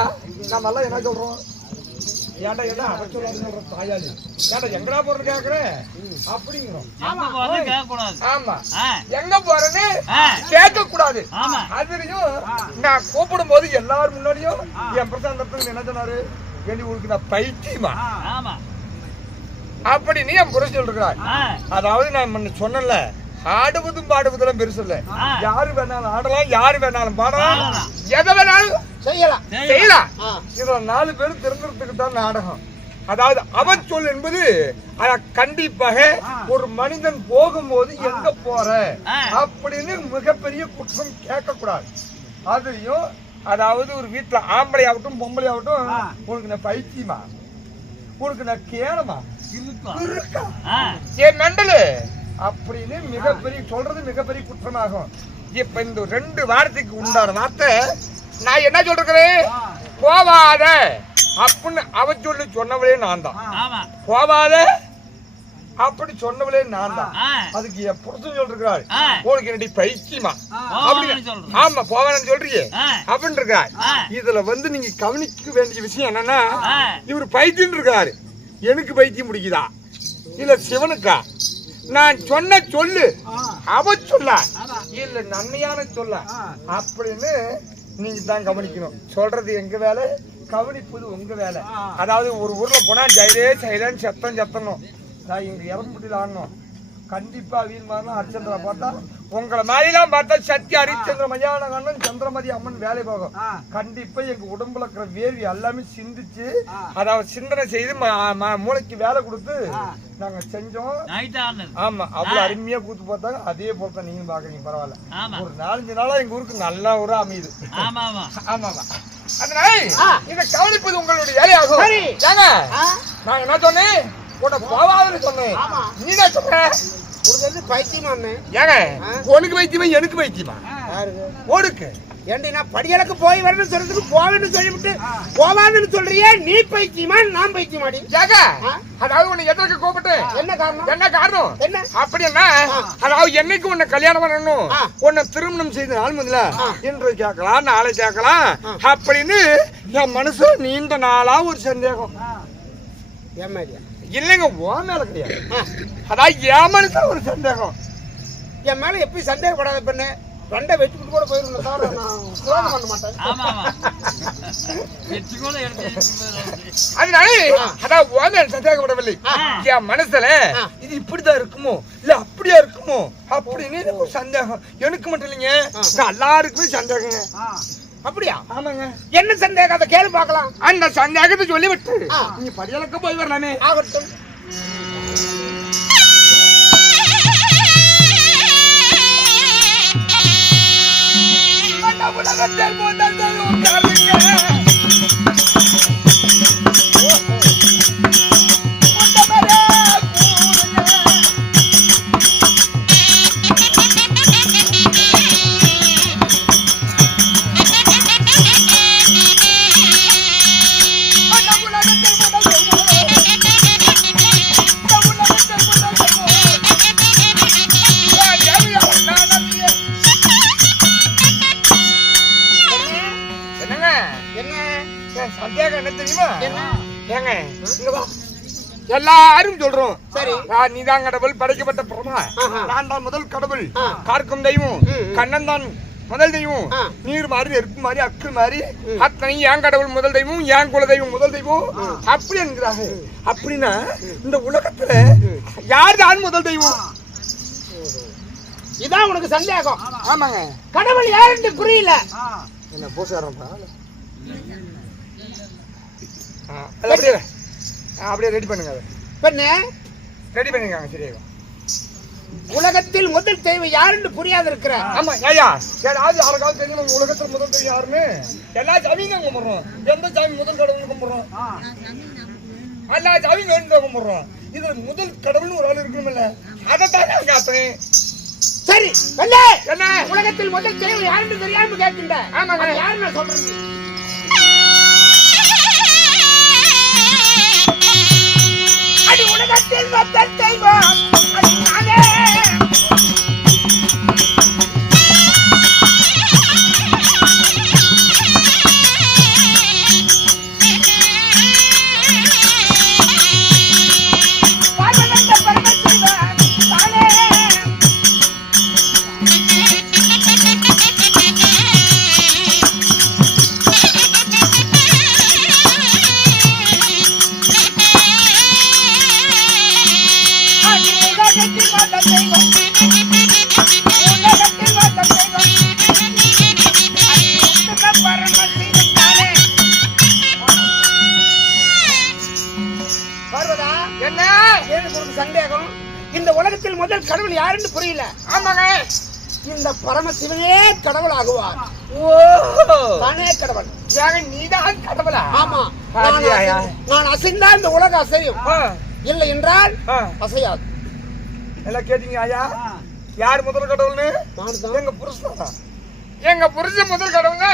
நம்ம எல்லாம் என்ன சொல்றோம்? ஏன்டா என்ன அதை சொல்ல தாயாளி ஏன்டா எங்கடா போறது கேக்குறேன் அப்படிங்கிறோம். ஆமா, எங்க போறேன்னு கேட்க கூடாது. அதுலயும் நான் கூப்பிடும் போது எல்லாரும் முன்னாடியும் என் பிரசாந்தத்துக்கு என்ன சொன்னாரு? வேண்டி உங்களுக்கு நான் பைத்தியமா அப்படின்னு என் புரிய சொல்றார். அதாவது நான் சொன்னல, ஆடுவதும் பாடுவதெல்லாம் பெருசு இல்ல. யாரு வேணாலும் ஆடலாம், யாரு வேணாலும் பாடலாம், எதை வேணாலும் செய்யலாம். இதுல 4 பேரும் தெரிஞ்சுறதுக்கு தான் நாடகம். அதாவது அவச்சொல் என்பது கண்டிப்பாக ஒரு மனிதன் போகும்போது எங்க போற அப்படின்னு மிகப்பெரிய குற்றம் கேட்க கூடாது. அதையும் அதாவது ஒரு வீட்டுல ஆம்பளை ஆகட்டும் பொம்பளை ஆகட்டும், உனக்கு நான் பைத்தியமா, உனக்கு நான் கேளமா, ஏன் மெண்டலு அப்படின்னு மிகப்பெரிய சொல்றது மிகப்பெரிய குற்றமாகும். இப்ப இந்த 2 வார்த்தைக்கு உண்டான வார்த்தை நான் என்ன சொல்றேன்? போவாத அப்படின்னு அவ சொல்லி சொன்னவளே நான் தான். போவாத அப்படி சொன்னவளே நான் தான். அதுக்கு என் புருஷன் சொல்றாரு, உனக்கு என்னடி பைத்தியமா அப்படின்னு. ஆமா, போவானு சொல்றீங்க அப்படின்னு இருக்காரு. இதுல வந்து நீங்க கவனிக்க வேண்டிய விஷயம் என்னன்னா, இவர் பைத்தியம் இருக்காரு. எனக்கு பைத்தியம் முடிக்குதா இல்ல சிவனுக்கா? நான் சொன்ன சொல்லு அவ சொல்ல இல்ல நன்மையான சொல்ல அப்படின்னு நீங்க தான் கவனிக்கணும். சொல்றது எங்க வேலை, கவனிப்பது உங்க வேலை. அதாவது ஒரு ஊர்ல போனா ஜெயிலே சைலன் சத்தணும். நான் இங்க இறம்புட்டில ஆடணும். கண்டிப்பா வீண் மாதிரிலாம் ஹரிச்சந்திரா பார்த்தா உங்களை மாதிரிலாம் பார்த்தா சக்தி ஹரிச்சந்திர மயான கண்ணன் சந்திரமதி அம்மன் வேலை போகும். கண்டிப்பா எங்க உடம்புல இருக்கிற வேர்வி எல்லாமே சிந்திச்சு அதாவது சிந்தனை செய்து மூளைக்கு வேலை கொடுத்து நாங்க செஞ்சோம். ஆமா, அவ்வளவு அருமையா கூத்து பார்த்தாங்க. அதே போலதான் நீங்க பாக்குறீங்க. பரவாயில்ல, ஒரு 4-5 நாளா எங்க ஊருக்கு நல்ல ஒரு அமையுது. ஆமாமா, அதனால இதை கவனிப்பது உங்களுடைய வேலையாகும். ஏங்க நான் என்ன சொன்னேன்? உன்னை போவாதுன்னு சொன்னேன். நீ என்ன சொன்ன? பைத்தியமா? ஏங்க உனக்கு பைத்தியமா எனக்கு பைத்தியமா? ஓடுக்கு ஏண்டி நான் படியலுக்கு போய் வரணும்னு சொல்றதுக்கு போவேன்னு சொல்லிவிட்டு போவாதுன்னு சொல்றியே, நீ பைத்தியமா நான் பைத்தியமாடி? ஏங்க அதாவது உன்னை எதற்கு கூப்பிட்டேன்? என்ன காரணம்? என்ன அப்படின்னா, அதாவது என்னைக்கு உன்னை கல்யாணம் பண்ணணும், உன்னை திருமணம் செய்த நாள் முதல்ல இன்று கேட்கலாம் நாளை கேட்கலாம் அப்படின்னு என் மனசுல நீண்ட நாளா ஒரு சந்தேகம். இல்லைங்க ஓ மேல கிடையாது. அதான் என் மனசுல ஒரு சந்தேகம். என் மேல எப்படி சந்தேகப்படாத பெண்ணு, ரெண்டை வெட்டிக்கிட்டு கூட போயிருந்தேன் தவிர நான் துரோகம் பண்ண மாட்டேன். ஆமா ஆமா வெற்றி கூட எடுத்து அதனால அதான் ஓ மேல சந்தேகப்படவில்லை. என் மனசுல இது இப்படிதான் இருக்குமோ இல்ல அப்படியா இருக்குமோ அப்படின்னு எனக்கு ஒரு சந்தேகம். எனக்கு மட்டும் இல்லைங்க, எல்லாருக்குமே சந்தேகங்க. அப்படியா? ஆமாங்க. என்ன சந்தேகம் அதை கேள்வி பார்க்கலாம். அந்த சந்தேகத்தை சொல்லி விட்டு நீ படியலக்க போய் வரலாமே. ஆகட்டும். உலகத்தில் முதல் தெய்வம் யாருங்க? சந்தேகம் என்ன தெரியுமா? ஏங்க இங்க வா. எல்லாரும் சொல்றோம் சரி நீதான் கடவுள், படைக்கப்பட்ட பிரமா, நான் தான் முதல் கடவுள், கார்க்கும் தெய்வம், கண்ணன் தான் முதல் தெய்வம், நீர் மாதிரி நெருப்பு மாதிரி அக்கு மாதிரி அத்தனை என் கடவுள் முதல் தெய்வம், என் குல தெய்வம் முதல் தெய்வம் அப்படி என்கிறாங்க. அப்படின்னா இந்த உலகத்துல யார் தான் முதல் தெய்வம்? இதான் உனக்கு சந்தேகம்? ஆமாங்க. கடவுள் யாருன்னு புரியல. என்ன போசாரப்பா அப்படியே ரெடி பண்ணுங்க. பெண்ணே ரெடி பண்ணிருக்காங்க. சரியா உலகத்தில் முதல் தெய்வம் யாருன்னு புரியாத இருக்கிற. ஆமா ஐயா, யாராவது யாருக்காவது தெரியும் உலகத்துல முதல் தெய்வம் யாருன்னு? எல்லா சாமியும் கும்பிடுறோம். எந்த சாமி முதல் கடவுள் கும்பிடுறோம்? எல்லா சாமியும் வேணும் கும்பிடுறோம். இதுல முதல் கடவுள்னு ஒரு ஆள் இருக்கணும்ல, அதைத்தான் நான் கேட்பேன். சரி பெண்ணே, என்ன உலகத்தில் முதல் தெய்வம் யாருன்னு தெரியாம கேட்கின்ற? ஆமாங்க. யாரு நான் சொல்றேன். அடி உலகத்தில் முதல் தெய்வம் அது நானே. சந்தேகம், இந்த உலகத்தில் முதல் கடவுள் யாருன்னு புரியல. ஆமாங்க. இந்த பரமசிவனே கடவுள் ஆகுவார். தானே கடவுள். நீதான் கடவுளா? ஆமா. நான் அசைந்தா இந்த உலகம் அசையும், இல்லை என்றால் அசையாது. எல்லாம் கேட்டீங்க ஐயா? யார் முதல் கடவுள்னு? எங்க புருஷன் தான். எங்க புருஷன் முதல் கடவுள்னா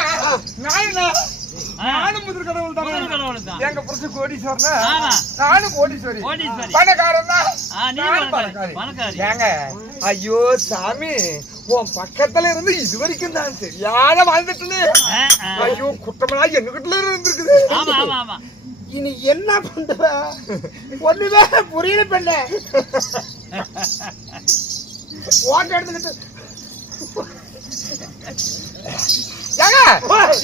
நானும் முதல் கடவுள் தான். எங்க புருஷன் கோடீஸ்வரன், நானும் கோடீஸ்வரி. பணக்காரன் தான், நானும் பணக்காரி. ஏங்க ஐயோ சாமி, உன் பக்கத்துல இருந்து இது வரைக்கும் தான் சரியான வாழ்ந்துட்டு. ஐயோ குற்றமெல்லாம் எங்ககிட்ட இருந்திருக்குது. இனி என்ன பண்ற? ஒண்ணுமே புரியல பெண்ண. ஓட்ட எடுத்துக்கிட்டு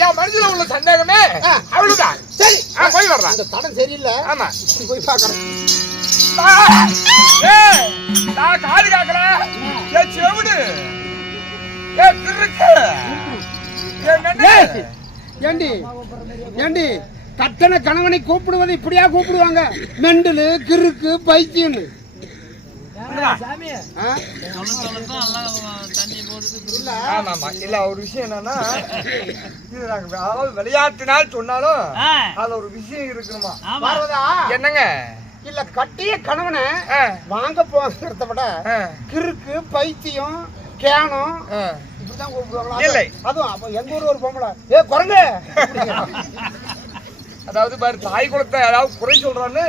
என் மனசுல உள்ள சந்தேகமே அவ்வளவுதான். சரி போய் வர்றேன். இந்த தடம் சரியில்லை. ஆமா போய் பாக்குறேன். நான் காது காக்குறேன். செவிடு ஏண்டி ஏண்டி கட்டண கணவனை கூப்பிடுவது இப்படியா கூப்பிடுவாங்க? மெண்டலு, கிறுக்கு, பைத்தியன்னு. இல்ல ஒரு விஷயம் என்னன்னா, விளையாட்டுனால் சொன்னாலும் அது ஒரு விஷயம் இருக்குமா? என்னங்க இல்ல கட்டிய கணவனை வாங்க போங்கிறத விட கிறுக்கு, பைத்தியம், கேனம் இப்படிதான் கூப்பிடுவாங்களா? இல்லை, அதுவும் எங்க ஊர் ஒரு பொம்பளை ஏ குரங்கு. அதாவது பாரு, தாய் குலத்தை ஏதாவது குறை சொல்றான்னு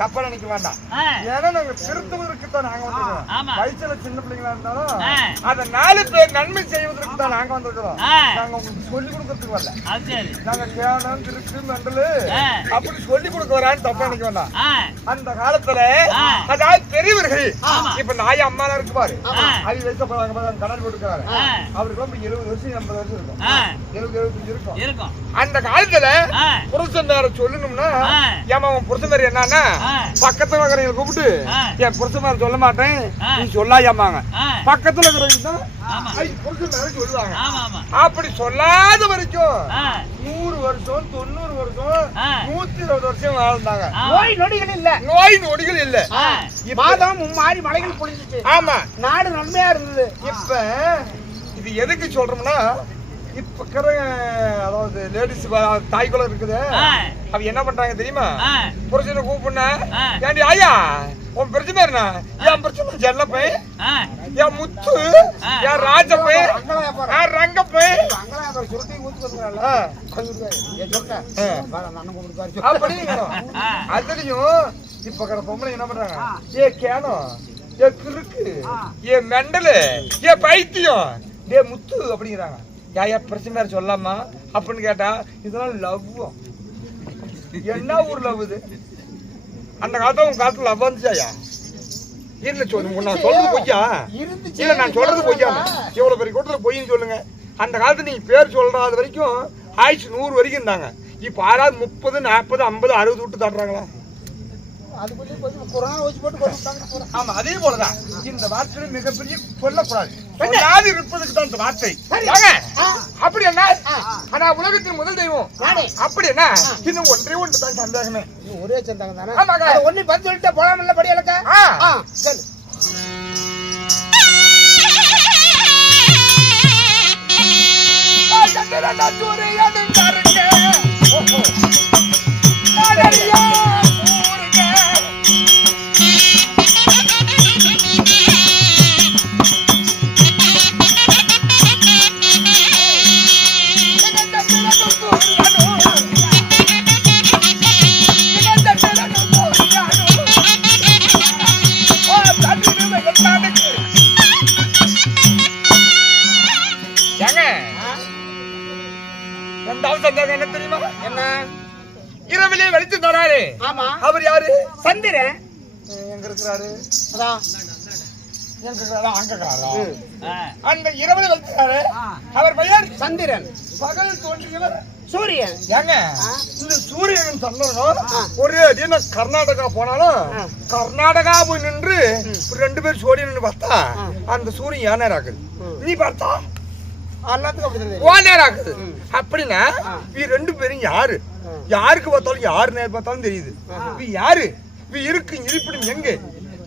தப்பா நினைக்க வேண்டாம். ஆ. ஏன்னா நாங்க திருத்துவதற்கு தான் நாங்க வந்திருக்கிறோம். ஆமா. வயசுல சின்ன பிள்ளைங்களா இருந்தாலும் ஆ. அதை 4 பேர் நன்மை செய்வதற்கு தான் நாங்க வந்திருக்கிறோம். ஆ. நாங்க உங்களுக்கு சொல்லி கொடுக்கறதுக்கு வரல. அது சரி. நாங்க கேனம் திருக்கு மெண்டலு ஆ. அப்படி சொல்லி கொடுக்க வரான்னு தப்பா நினைக்க வேண்டாம். ஆ. அந்த காலத்துல ஆ. அதாவது பெரியவர்கள் ஆமா. இப்ப நாய் அம்மா இருக்கு பாரு, ஆமா. அது வயசு கடல் போட்டுக்கிறாரு. ஆ. அவருக்கு 70 வருஷம் 80 வருஷம் இருக்கும். ஆ. 70-75 இருக்கும். இருக்கும். அந்த காலத்துல ஆ. புருஷன் வேற சொல்லணும்னா ஆ. ஏமா உன் புருஷன் வேற என்னன்னா ஆ. பக்கத்துல இருக்கிறவங்க கூப்பிட்டு ஆ. என் புருஷன் வேற சொல்ல மாட்டேன் ஆ. நீ சொல்லாயாமாங்க. ஆ. பக்கத்துல இருக்கிறவங்க தான் ஆமா. புருஷன் வேற சொல்லுவாங்க. ஆமா ஆமா. அப்படி சொல்லாத வரைக்கும் ஆ. 100 வருஷம் 90 வருஷம் ஆ. 120 வருஷம் வாழ்ந்தாங்க. ஆமா. நோய் நொடிகள் இல்ல, நோய் நொடிகள் இல்ல. ஆ. மாதம் மும்மாரி மலைகள் பொழிஞ்சிச்சு, ஆமா. நாடு நன்மையா இருந்தது. இப்ப இது எதுக்கு சொல்றோம்னா இப்ப இருக்கிற அதாவது லேடிஸ் தாய்க்குள்ள இருக்குது, ஆ. அவ என்ன பண்றாங்க தெரியுமா? ஆ. புருஷனை கூப்பிடுனா ஆ. ஏண்டி ஐயா உன் பிரச்சனை என்ன? என் பிரச்சனை ஜல்லப்பை, ஆ. என் முத்து, ஆ. என் ராஜப்பை, அங்கெல்லாம் வியாபாரம். என் ரங்கப்பை, அங்கெல்லாம் வியாபாரம். சுருட்டி ஊத்தி வந்துடுறாங்கல்ல. ஆ. கொஞ்சம் இருக்காரு. ஏன் சொல்லிட்டேன்? வா, நான் அண்ணன் கூப்பிட்டு பாரு. அப்படிங்கிறோம். ஆ. அதுலயும் இப்ப இருக்கிற பொம்பளை என்ன பண்றாங்க? ஏ கேனம், ஏ கிறுக்கு, ஏ மெண்டலு, ஏ பைத்தியம், ஏ முத்து அப்படிங்கிறாங்க. யா பிரச்சனை வேற சொல்லாமா அப்படின்னு கேட்டா இதெல்லாம் லவ். என்ன ஊர் லவ் இது? அந்த காலத்துல உங்க காலத்துல லவ் வந்துச்சாயா? இல்ல சொல்லு, நான் சொல்றது பொய்யா? இருந்துச்சு. இல்ல நான் சொல்றது பொய்யா? எவ்வளவு பெரிய கூட்டத்துல பொய்ன்னு சொல்லுங்க. அந்த காலத்துல நீங்க பேர் சொல்றாத வரைக்கும் ஆயிடுச்சு 100 வரைக்கும் இருந்தாங்க. இப்ப ஆறாவது 30 40 50 60 விட்டு தாட்டுறாங்களா? அது கொஞ்சம் குரான் வச்சு போட்டு கொண்டு ஆமா, அதே போலதான் இந்த வார்த்தை மிகப்பெரிய சொல்லக்கூடாது. சொல்லாது இருப்பதுக்கு தான் இந்த வார்த்தை. வாங்க. அப்படி என்ன? ஆனா உலகத்தின் முதல் தெய்வம் அப்படி என்ன? இன்னும் ஒன்று தான் சந்தேகமே. ஒரே சேர்ந்தாங்க தானே? ஆமாங்க. ஒண்ணு பதில் சொல்லிட்டு போலாம் இல்ல படி இலக்க. சரி. என்ன தெரியுமா? என்ன? இரவிலே வெளிச்சு தராரு. ஆமா. அவர் யாரு? சந்திரன். எங்க இருக்கிறாரு? அதான் எங்க இருக்கிறாரா? அங்க இருக்கிறாரா? ஆ. அந்த இரவிலே வெளிச்சாரு. அவர் பெயர் சந்திரன். பகல் தோன்றியவர் சூரியன். ஏங்க இந்த சூரியன் சந்திரனும் ஒரே அடியா கர்நாடகா போனாலும் கர்நாடகா போய் நின்று 2 பேர் சோடி நின்று பார்த்தா அந்த சூரியன் யானை ராக்குது. நீ பார்த்தா எல்லாத்துக்கும் அப்படி தெரியுது. ஓனே ராக்குது. அப்படின்னா இவ 2 பேரும் யாரு? யாருக்கு பார்த்தாலும் யாரு நேர் பார்த்தாலும் தெரியுது. இவ யாரு? இவ இருக்கு இருப்பிடும் எங்க?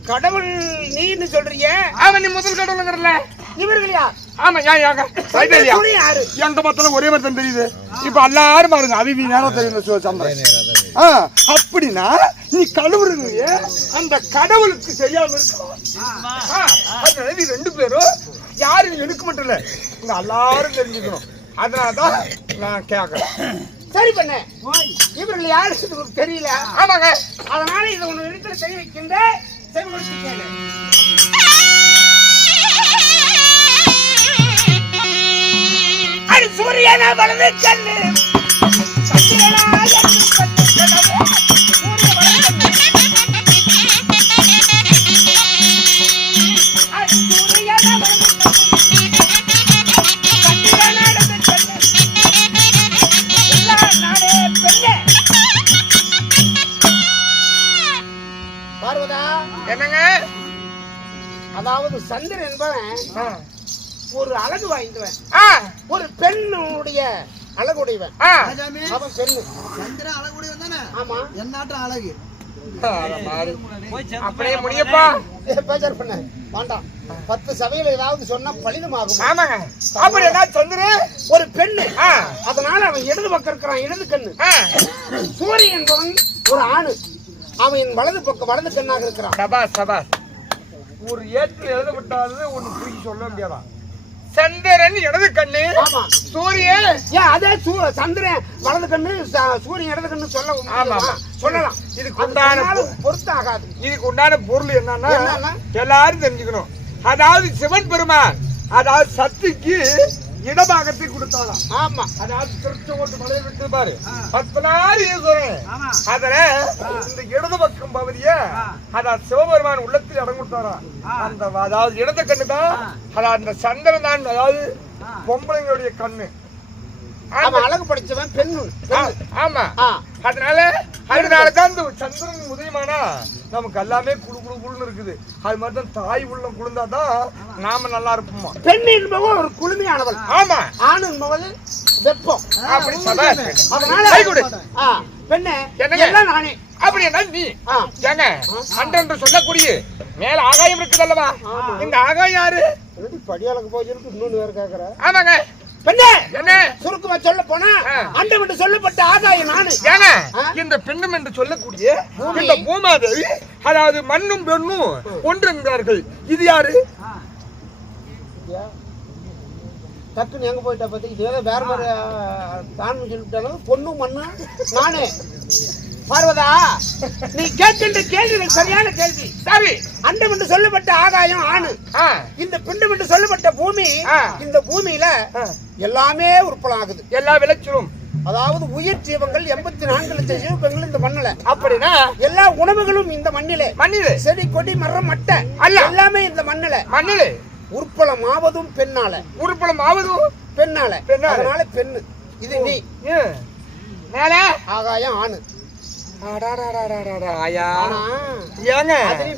கடவுள் நீன்னு சொல்றீங்க. ஆமா, நீ முதல் கடவுளுங்கிறல. இவர்கள் யார்? ஆமா, ஏங்க சூரியன் யாரு? எங்க பார்த்தாலும் ஒரே மாதிரி தான் தெரியுது. இப்ப எல்லாரும் பாருங்க அவி நேரம் தெரியும் சந்திரன். அப்படின்னா நீ கழுவுறீங்க அந்த கடவுளுக்கு செய்யாம இருக்கலாம். அதனால நீ 2 பேரும் யாரு எனக்கு மட்டும் இல்ல இங்க எல்லாரும் தெரிஞ்சுக்கணும். அதனாலதான் நான் கேட்கறேன். சரி பண்ண இவர்கள் யாரு உங்களுக்கு தெரியல. ஆமாங்க. அதனால இதை உங்க இடத்துல செய்ய வைக்கின்ற செவிகளுக்கு கேளு. அடி சூரியனா வலது கண்ணு சந்திரனா என் கண்ணு கனவு. சூரிய வலது கண்ணு அடி சூரியனா வலது கண்ணு சந்திரனா இடது கண்ணு எல்லாம் நானே பெண்ணே. பார்வதா என்னங்க? அதாவது சந்திரன் என்பவன் ஒரு அழகு வாய்ந்தவன், ஒரு பெண்ணுடைய அழகுடையவன். அவன் பெண்ணு. சந்திரன் அழகுடையவன் தானே? ஆமா. என்னாட்டம் அழகு. போய் செத்து அப்படியே முடியப்பா. பேச்சர் பண்ண வேண்டாம். 10 சபையில ஏதாவது சொன்னா பலிதமாகும். ஆமாங்க. அப்படி என்ன சந்திரன் ஒரு பெண்ணு. அதனால அவன் இடது பக்கம் இருக்கிறான், இடது கண்ணு. சூரியன் என்பவன் ஒரு ஆணு, அவன் வலது பக்கம் வலது கண்ணாக இருக்கிறான். சபாஸ் சபாஸ். ஒரு ஏற்றில் எழுதப்பட்டாது ஒன்னு தூக்கி சொல்ல முடியாதான். சந்திரன் இடது கண்ணு, ஆமா. சூரியன் ஏன் அதே சந்திரன் வலது கண்ணு, சூரியன் இடது கண்ணு சொல்ல ஆமா. சொல்லலாம். இதுக்கு உண்டான பொருத்தம் ஆகாது. இதுக்கு உண்டான பொருள் என்னன்னா என்னன்னா? எல்லாரும் தெரிஞ்சுக்கணும். அதாவது சிவன் பெருமான் அதாவது சக்திக்கு இடபாகத்தை கொடுத்தாலாம். ஆமா. அதாவது திருச்செங்கோட்டு மலையில் விட்டு பாரு 10 ஈஸ்வரன். அதுல இந்த இடது பக்கம் பகுதிய அதாவது சிவபெருமான் உள்ளத்தில் இடம் கொடுத்தாராம். அந்த அதாவது இடது கண்ணு தான் அதாவது அந்த சந்திரன் தான் அதாவது பொம்பளைங்களுடைய கண்ணு. அழகு படிச்சவன் பெண்ணு. ஆமா. அதனாலதான் இந்த சந்திரன் உதயமானா நமக்கு எல்லாமே குழு குழு குழுன்னு இருக்குது. அது மாதிரி தான் தாய் உள்ளம் குளிர்ந்தாதான் நாம நல்லா இருப்போமா. பெண் என்பவள் ஒரு குளுமையானவள். ஆமா. ஆண் என்பவள் வெப்பம். அப்படி அதனால பெண்ணே எல்லாம் நானே அப்படி என்ன நீ ஏங்க அன்றென்று சொல்லக்கூடிய மேல ஆகாயம் இருக்குது அல்லவா? இந்த ஆகாயம் யாரு? படியாளுக்கு போயிருக்கு இன்னொன்னு வேற கேக்குற. ஆமாங்க. பெண்ணே என்ன சுருக்கமா சொல்ல போனா அண்டம் என்று சொல்லப்பட்ட ஆகாயம் நானு. ஏங்க இந்த பெண்ணும் என்று சொல்லக்கூடிய இந்த பூமாதேவி அதாவது மண்ணும் பெண்ணும் ஒன்று என்கிறார்கள். இது யாரு? டக்குன்னு எங்க போயிட்டா பத்தி இது ஏதோ வேற மாதிரி தான் சொல்லிட்டாலும் பொண்ணும் மண்ணு நானே. பார்வதா நீ கேட்கின்ற கேள்வி சரியான கேள்வி. சரி. அண்டம் என்று சொல்லப்பட்ட ஆகாயம் ஆணு, இந்த பிண்டம் என்று சொல்லப்பட்ட பூமி. இந்த பூமியில எல்லாமே உற்பத்தி எல்லா விளைச்சலும் அதாவது உயிர் ஜீவங்கள் 84 லட்சம் ஜீவங்கள் இந்த மண்ணில. அப்படின்னா எல்லா உணவுகளும் இந்த மண்ணிலே. செடி கொடி மரம் மட்டை எல்லாமே இந்த மண்ணிலே. உற்பளமாவதும் பெண்ணால. பெண்ணால. அதனால பெண்ணு. இது நீ மேல ஆகாயம் ஆணு.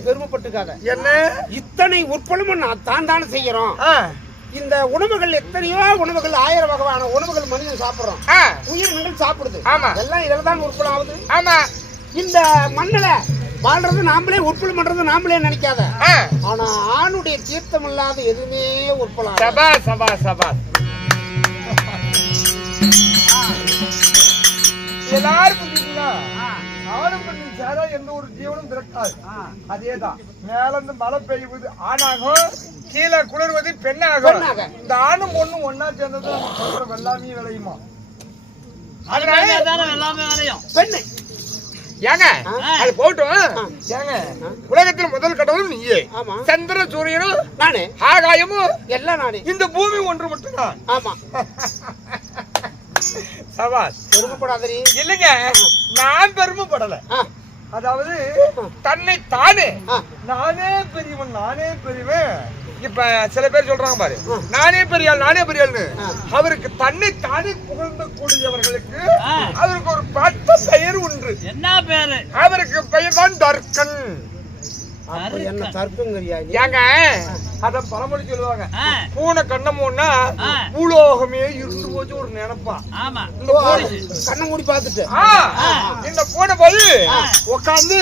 பெருமைப்பட்டுக்காத. என்ன இத்தனை உற்பளமும் தான் தானே செய்யறோம். இந்த உணவுகள் எத்தனையோ உணவுகள் 1000 வகையான உணவுகள் மனிதன் சாப்பிடுறோம். உயிரினங்கள் சாப்பிடுது. எல்லாம் இதுல தான் உற்பத்தி ஆகுது. ஆமா. இந்த மண்ணில வாழ்றது நாமளே உற்பத்தி பண்றது நாமளே நினைக்காத. ஆனா ஆணுடைய தீர்த்தம் இல்லாத எதுவுமே உற்பத்தி. எல்லாரும் எந்த ஒரு ஜீவனும் திரட்டாது. அதேதான் மேல இருந்து மழை பெய்வது ஆணாகும், கீழே குளிர்வது பெண்ணாகும். இந்த ஆணும் பொண்ணும் ஒன்னா சேர்ந்தது எல்லாமே விளையுமா? எல்லாமே விளையும் பெண்ணு. ஏங்க அது போட்டும். ஏங்க உலகத்தில் முதல் கடவுளும் நீயே. சந்திர சூரியனும் நானே, ஆகாயமும் எல்லாம் நானே, இந்த பூமி ஒன்று மட்டும் தான். ஆமா. சவாஸ். பெருமைப்படாதீ. இல்லைங்க நான் பெருமைப்படல. அதாவது தன்னை தானே நானே பெரியவன். இப்ப சில பேர் சொல்றாங்க பாரு, நானே பெரியாள்னு. அவருக்கு தன்னை தானே புகழ்ந்த கூடியவர்களுக்கு அவருக்கு ஒரு பட்ட பெயர் உண்டு. என்ன பேரு? அவருக்கு பெயர் தான் தர்க்கன். என்ன தர்க்கங்கறியா? ஏங்க அத பழமொழி சொல்லுவாங்க, பூனை கண்ணமோன்னா பூலோகமே இருந்து போச்சு ஒரு நினைப்பா. ஆமா. இந்த கண்ணை மூடி பார்த்துட்டு இந்த பூனை போய் உட்காந்து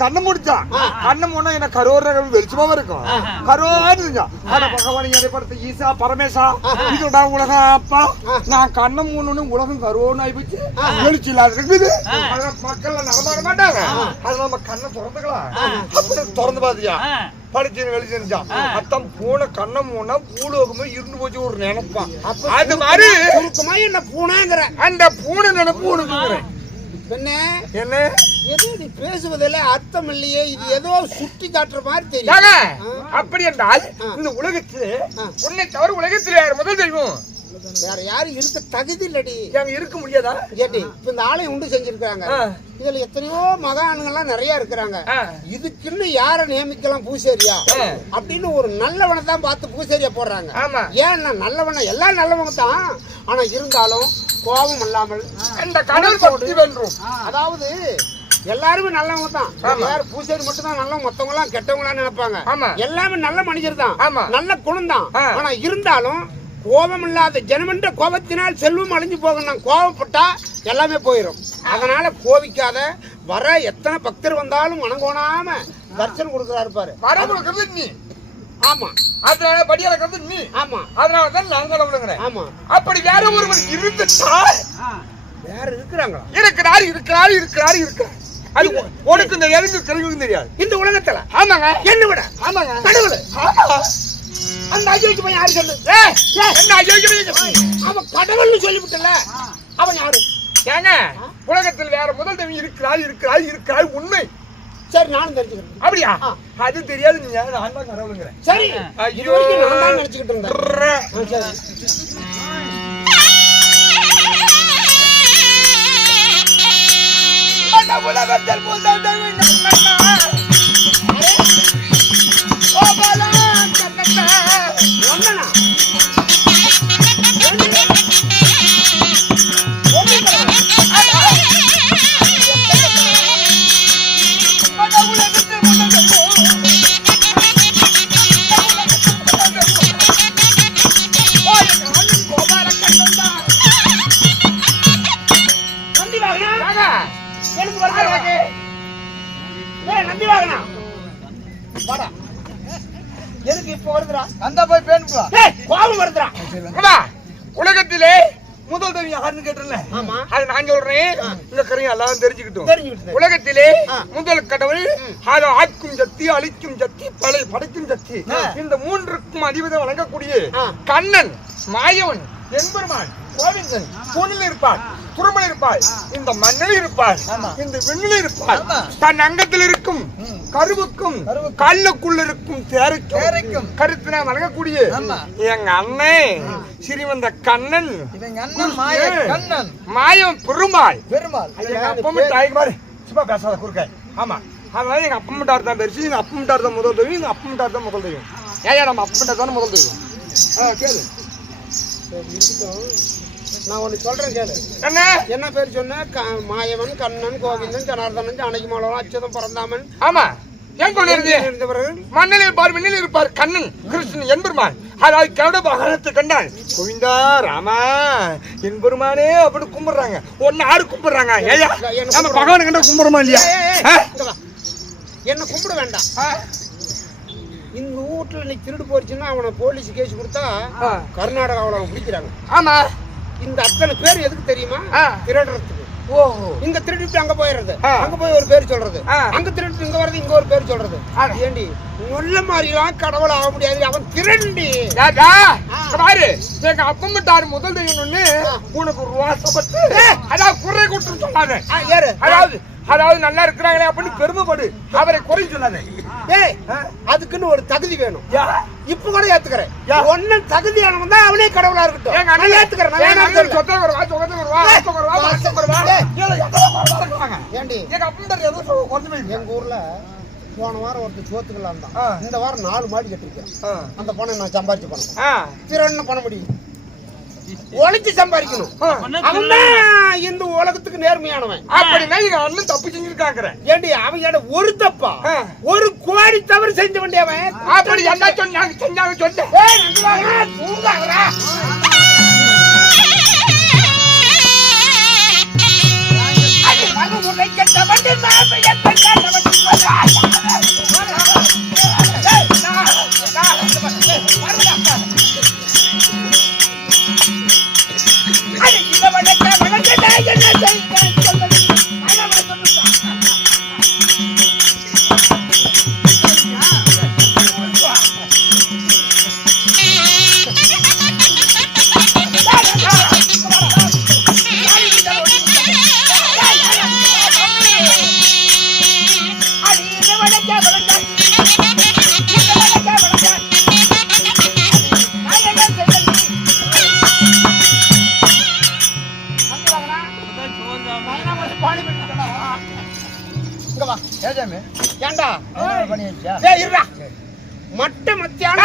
கண்ணை முடிச்சான். கண்ணை மூணா என்ன கரோர வெளிச்சமாவும் இருக்கும். கரோன்னு ஆனா பகவான் எதை படுத்த ஈசா பரமேசா இதுடா உலகம் அப்பா, நான் கண்ணை மூணுன்னு உலகம் கரோன்னு ஆயிப்போச்சு, வெளிச்சு இல்லாத இருக்குது. மக்கள் நடமாட மாட்டாங்க. அது நம்ம கண்ணை திறந்துக்கலாம். திறந்து பாத்தியா படிச்சு வெளிச்சான் அத்தம் பூனை கண்ணை மூணா பூலோகமே இருந்து போச்சு ஒரு நினைப்பான். அது மாதிரி என்ன பூனைங்கிற அந்த பூனை நினைப்பு உனக்கு என்ன எது நீ பேசுவதில் அர்த்தம் இல்லையே. இது ஏதோ சுட்டி காட்டுற மாதிரி தெரியும். அப்படி என்றால் இந்த உலகத்துல உன்னை தவிர உலகத்துல யார் முதல் தெய்வம்? வேற யாரும் இருக்க தகுதி இல்லடி. இருக்க முடியாதா? கேட்டி இப்ப இந்த ஆலயம் உண்டு செஞ்சிருக்காங்க. இதுல எத்தனையோ மகான்கள்லாம் நிறைய இருக்கிறாங்க. இதுக்குன்னு யார நியமிக்கலாம் பூசேரியா அப்படின்னு ஒரு நல்லவனை தான் பார்த்து பூசேரியா போடுறாங்க. ஏன்னா நல்லவன எல்லாம் நல்லவங்க தான். ஆனா இருந்தாலும் கோபம் இல்லாமல் அந்த கடல் பக்தி வென்றும். அதாவது எல்லாருமே நல்லவங்க தான். யாரு பூசேரி மட்டும் தான் நல்லவங்க, மத்தவங்க எல்லாம் கெட்டவங்களா நினைப்பாங்க. எல்லாமே நல்ல மனிதர் தான், நல்ல குணம் தான். ஆனா இருந்தாலும் கோபம் இல்லாத ஜனமென்ற கோபத்தினால் செல்வம் அழிஞ்சு போகணும். கோபப்பட்டா எல்லாமே போயிடும். அதனால கோபிக்காத. வர எத்தனை பக்தர் வந்தாலும் வணங்கோனாம தரிசனம் கொடுக்கறாரு பாரு. நீ ஆமா, அதனால படியாளக்கிறது நீ. ஆமா, அதனாலதான் நாங்கள் அவ்வளவுங்கிறேன். ஆமா. அப்படி வேற ஒருவர் இருந்துட்டா வேற இருக்கிறாங்களா? இருக்கிறாரு. அது உனக்கு இந்த எதுக்கு தெரியும் தெரியாது இந்த உலகத்துல. ஆமாங்க, என்ன விட. ஆமாங்க, கடவுள். அந்த அயோக்கிய பையன் யாரு சொல்லு? என்ன அயோக்கிய பையன்? அவன் கடவுள்னு சொல்லிவிட்டல, அவன் யாரு? ஏங்க உலகத்தில் வேற முதல் தெய்வம் இருக்கிறாள் உண்மை. சரி, நானும் தெரிஞ்சுக்கிறேன். அப்படியா? அது தெரியாது. நீ நான் தான் கடவுளுங்கிறேன். சரி, இது வரைக்கும் நான் தான் நினைச்சுக்கிட்டு இருந்தேன். உலகத்தில் முதல் தெய்வம் ஒண்ணனா? எதுக்கு இப்ப வருதுடா? அந்த போய் பேணுவா. கோபம் வருதுடா. உலகத்திலே முதல் தெய்வம் யாருன்னு கேட்டல, அது நான் சொல்றேன். இந்த கரையும் எல்லாரும் தெரிஞ்சுக்கிட்டோம். உலகத்திலே முதல் கடவுள் அது ஆக்கும் சக்தி, அழிக்கும் சக்தி, படைக்கும் சக்தி, இந்த மூன்றுக்கும் அதிபதி வழங்கக்கூடிய கண்ணன், மாயவன், எம்பெருமான், கோவிந்தன் தூணில் இருப்பார், துருமல் இருப்பார், இந்த மண்ணில் இருப்பார், இந்த விண்ணில் இருப்பார். தன் அங்கத்தில் இருக்கும் கருவுக்கும் கல்லுக்குள்ள இருக்கும் தேரைக்கும் கருத்தின வழங்கக்கூடிய எங்க அண்ணன் ஸ்ரீமந்த கண்ணன், மாயம் பெருமாள். எங்க அப்பா தாய்மாரு சும்மா பேசாத குறுக்க. ஆமா, அதனால எங்க அப்பா மட்டார் தான் பெருசு, எங்க அப்பா மட்டார் தான் முதல் தெய்வம், எங்க அப்பா மட்டார் தான் முதல் தெய்வம். ஏயா நம்ம அப்பா மட்டார் தானே முதல் தெய்வம். கேளு. நான் ஒண்ணு சொல்றேன் கேளு. என்ன பேர் சொன்ன? மாயவன், கண்ணன், கோவிந்தன், ஜனார்தனன், ஜானகி மாலவன், அச்சுதம், பரந்தாமன். ஆமா, என் கொண்டு இருந்தவர்கள் மண்ணில் இருப்பார், விண்ணில் இருப்பார் கண்ணன், கிருஷ்ணன், என்பெருமான். அதாவது கருட வாகனத்தை கண்டால் கோவிந்தா ராமா என்பெருமானே அப்படி கும்பிடுறாங்க. ஒன்னு ஆறு கும்பிடுறாங்க. ஏயா நம்ம பகவானை கண்டா கும்பிடுறோமா இல்லையா? என்ன கும்பிட வேண்டாம். இந்த வீட்டுல இன்னைக்கு திருடு போயிடுச்சுன்னா அவனை போலீஸ் கேஸ் கொடுத்தா கர்நாடகாவில் அவன் பிடிக்கிறாங்க. ஆமா, இந்த அத்தனை பேர் எதுக்கு தெரியுமா? திருடுறதுக்கு. ஓஹோ, இங்க திருடிட்டு அங்க போயிடுறது, அங்க போய் ஒரு பேர் சொல்றது, அங்க திருடிட்டு இங்க வர்றது, இங்க ஒரு பேர் சொல்றது. ஏண்டி நல்ல மாதிரிலாம் கடவுள் ஆக முடியாது, அவன் திருண்டி. பாரு, எங்க அப்பமட்டாரு முதல் தெய்வம் உனக்கு ஒரு வாசப்பட்டு அதாவது குறை கூட்டு சொன்னாங்க. அதாவது நல்லா இருக்கிறாங்களே அப்படின்னு பெருமைப்படு, அவரை குறை சொன்னாங்க. அதுக்குன்னு ஒரு தகுதி வேணும். இப்ப கூட ஏத்துக்கிறேன். ஒன்னு தகுதியானவன் தான் அவனே கடவுளா இருக்கட்டும். ஏத்துக்கிறேன். எங்க ஊர்ல போன வாரம் ஒருத்தர் சோத்துக்கலாம் தான், இந்த வாரம் 4 மாடி கட்டிருக்கேன். அந்த பணம் நான் சம்பாரிச்சு பண்ணணும். திறன்னு பண்ண முடியும், ஒழிச்சு சம்பாதிக்கணும். அவன் இந்த உலகத்துக்கு நேர்மையானவன். அப்படின்னா எங்க அண்ணன் தப்பு செஞ்சிருக்காங்க. ஏண்டி அவங்க ஒரு தப்பா? 1 கோடி தவறு செஞ்ச வேண்டியவன். அப்படி என்ன சொன்னாங்க? செஞ்சாங்க சொல்ல ஏண்டா மட்ட மத்தியான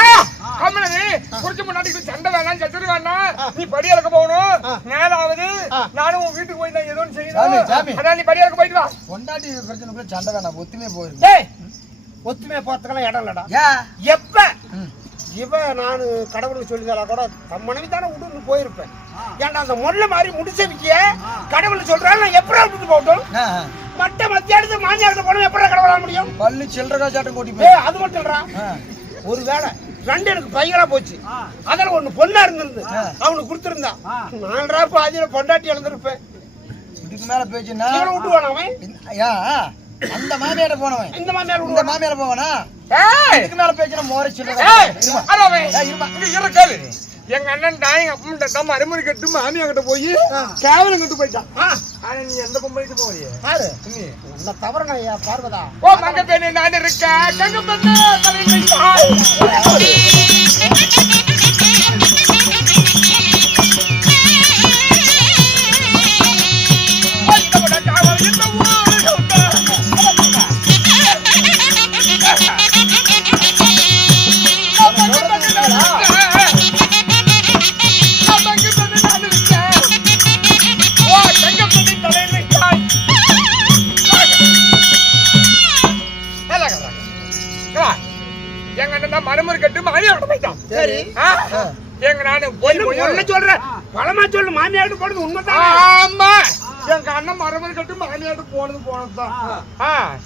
குறிச்சு முன்னாடி சண்டை வேணாம், சச்சரி வேணாம், நீ படி அளக்க போகணும். நேராவது நானும் உன் வீட்டுக்கு போய் நான் ஏதோ செய்யணும். அதான் நீ படி அளக்க போயிட்டு வா. பொண்டாட்டி பிரச்சனைக்குள்ள சண்டை வேணாம், ஒத்துமையா போயிருக்கு. ஒத்துமையா போறதுக்கெல்லாம் இடம் இல்லடா. எப்ப இவ நான் கடவுளுக்கு சொல்லிதாலா கூட தம் மனைவி தானே விட்டு போயிருப்பேன். ஏன்டா அந்த முள்ள மாதிரி முடிச்சவிக்க கடவுள் சொல்றாரு, நான் எப்படா விட்டுட்டு போகட்டும்? மட்ட மத்தியானது மாஞ்சாரத்தை போன எப்படா கடவுளா முடியும்? பல்லு சில்லற சாட்டம் கூட்டி போய் அது மட்டும் இல்லடா. ஒரு வேளை 2 எனக்கு பையனா போச்சு, அதில் 1 பொண்ணா இருந்திருந்து அவனுக்கு கொடுத்துருந்தா 4 பாதியில பொண்டாட்டி இழந்திருப்பேன். இதுக்கு மேல பேச்சுன்னா விட்டுவான அவன். அந்த மாமியார போனவன் இந்த மாமியார் இந்த மாமியார போவனா ஏய் இதுக்கு மேல பேசின மோரை ஏய் சொல்லுங்க அரவே இருமா இங்க இரு கேளு எங்க அண்ணன் டாயிங் அப்பன் தம் அரைமுறை கட்டு மாமியா கிட்ட போய் கேவலம் கட்டு போயிட்டான் ஆனா நீ எந்த பொம்பளைக்கு போறியே பாரு நீ உன்னை தவறனா ஐயா பார்வதா ஓ மங்க பெண்ணே நான் இருக்கேன் கங்க பெண்ணே தலைமை தாய் எங்க அண்ணன் மரமறு கட்டு மாமியா கிட்ட போயிட்டான் சரி எங்க நானு போய் போய் என்ன சொல்றேன் பழமா சொல்லு மாமியார்ட்டு போனது உண்மைதான் ஆமா எங்க அண்ணன் மரமறு கட்டு மாமியாட்டு போனதுதான்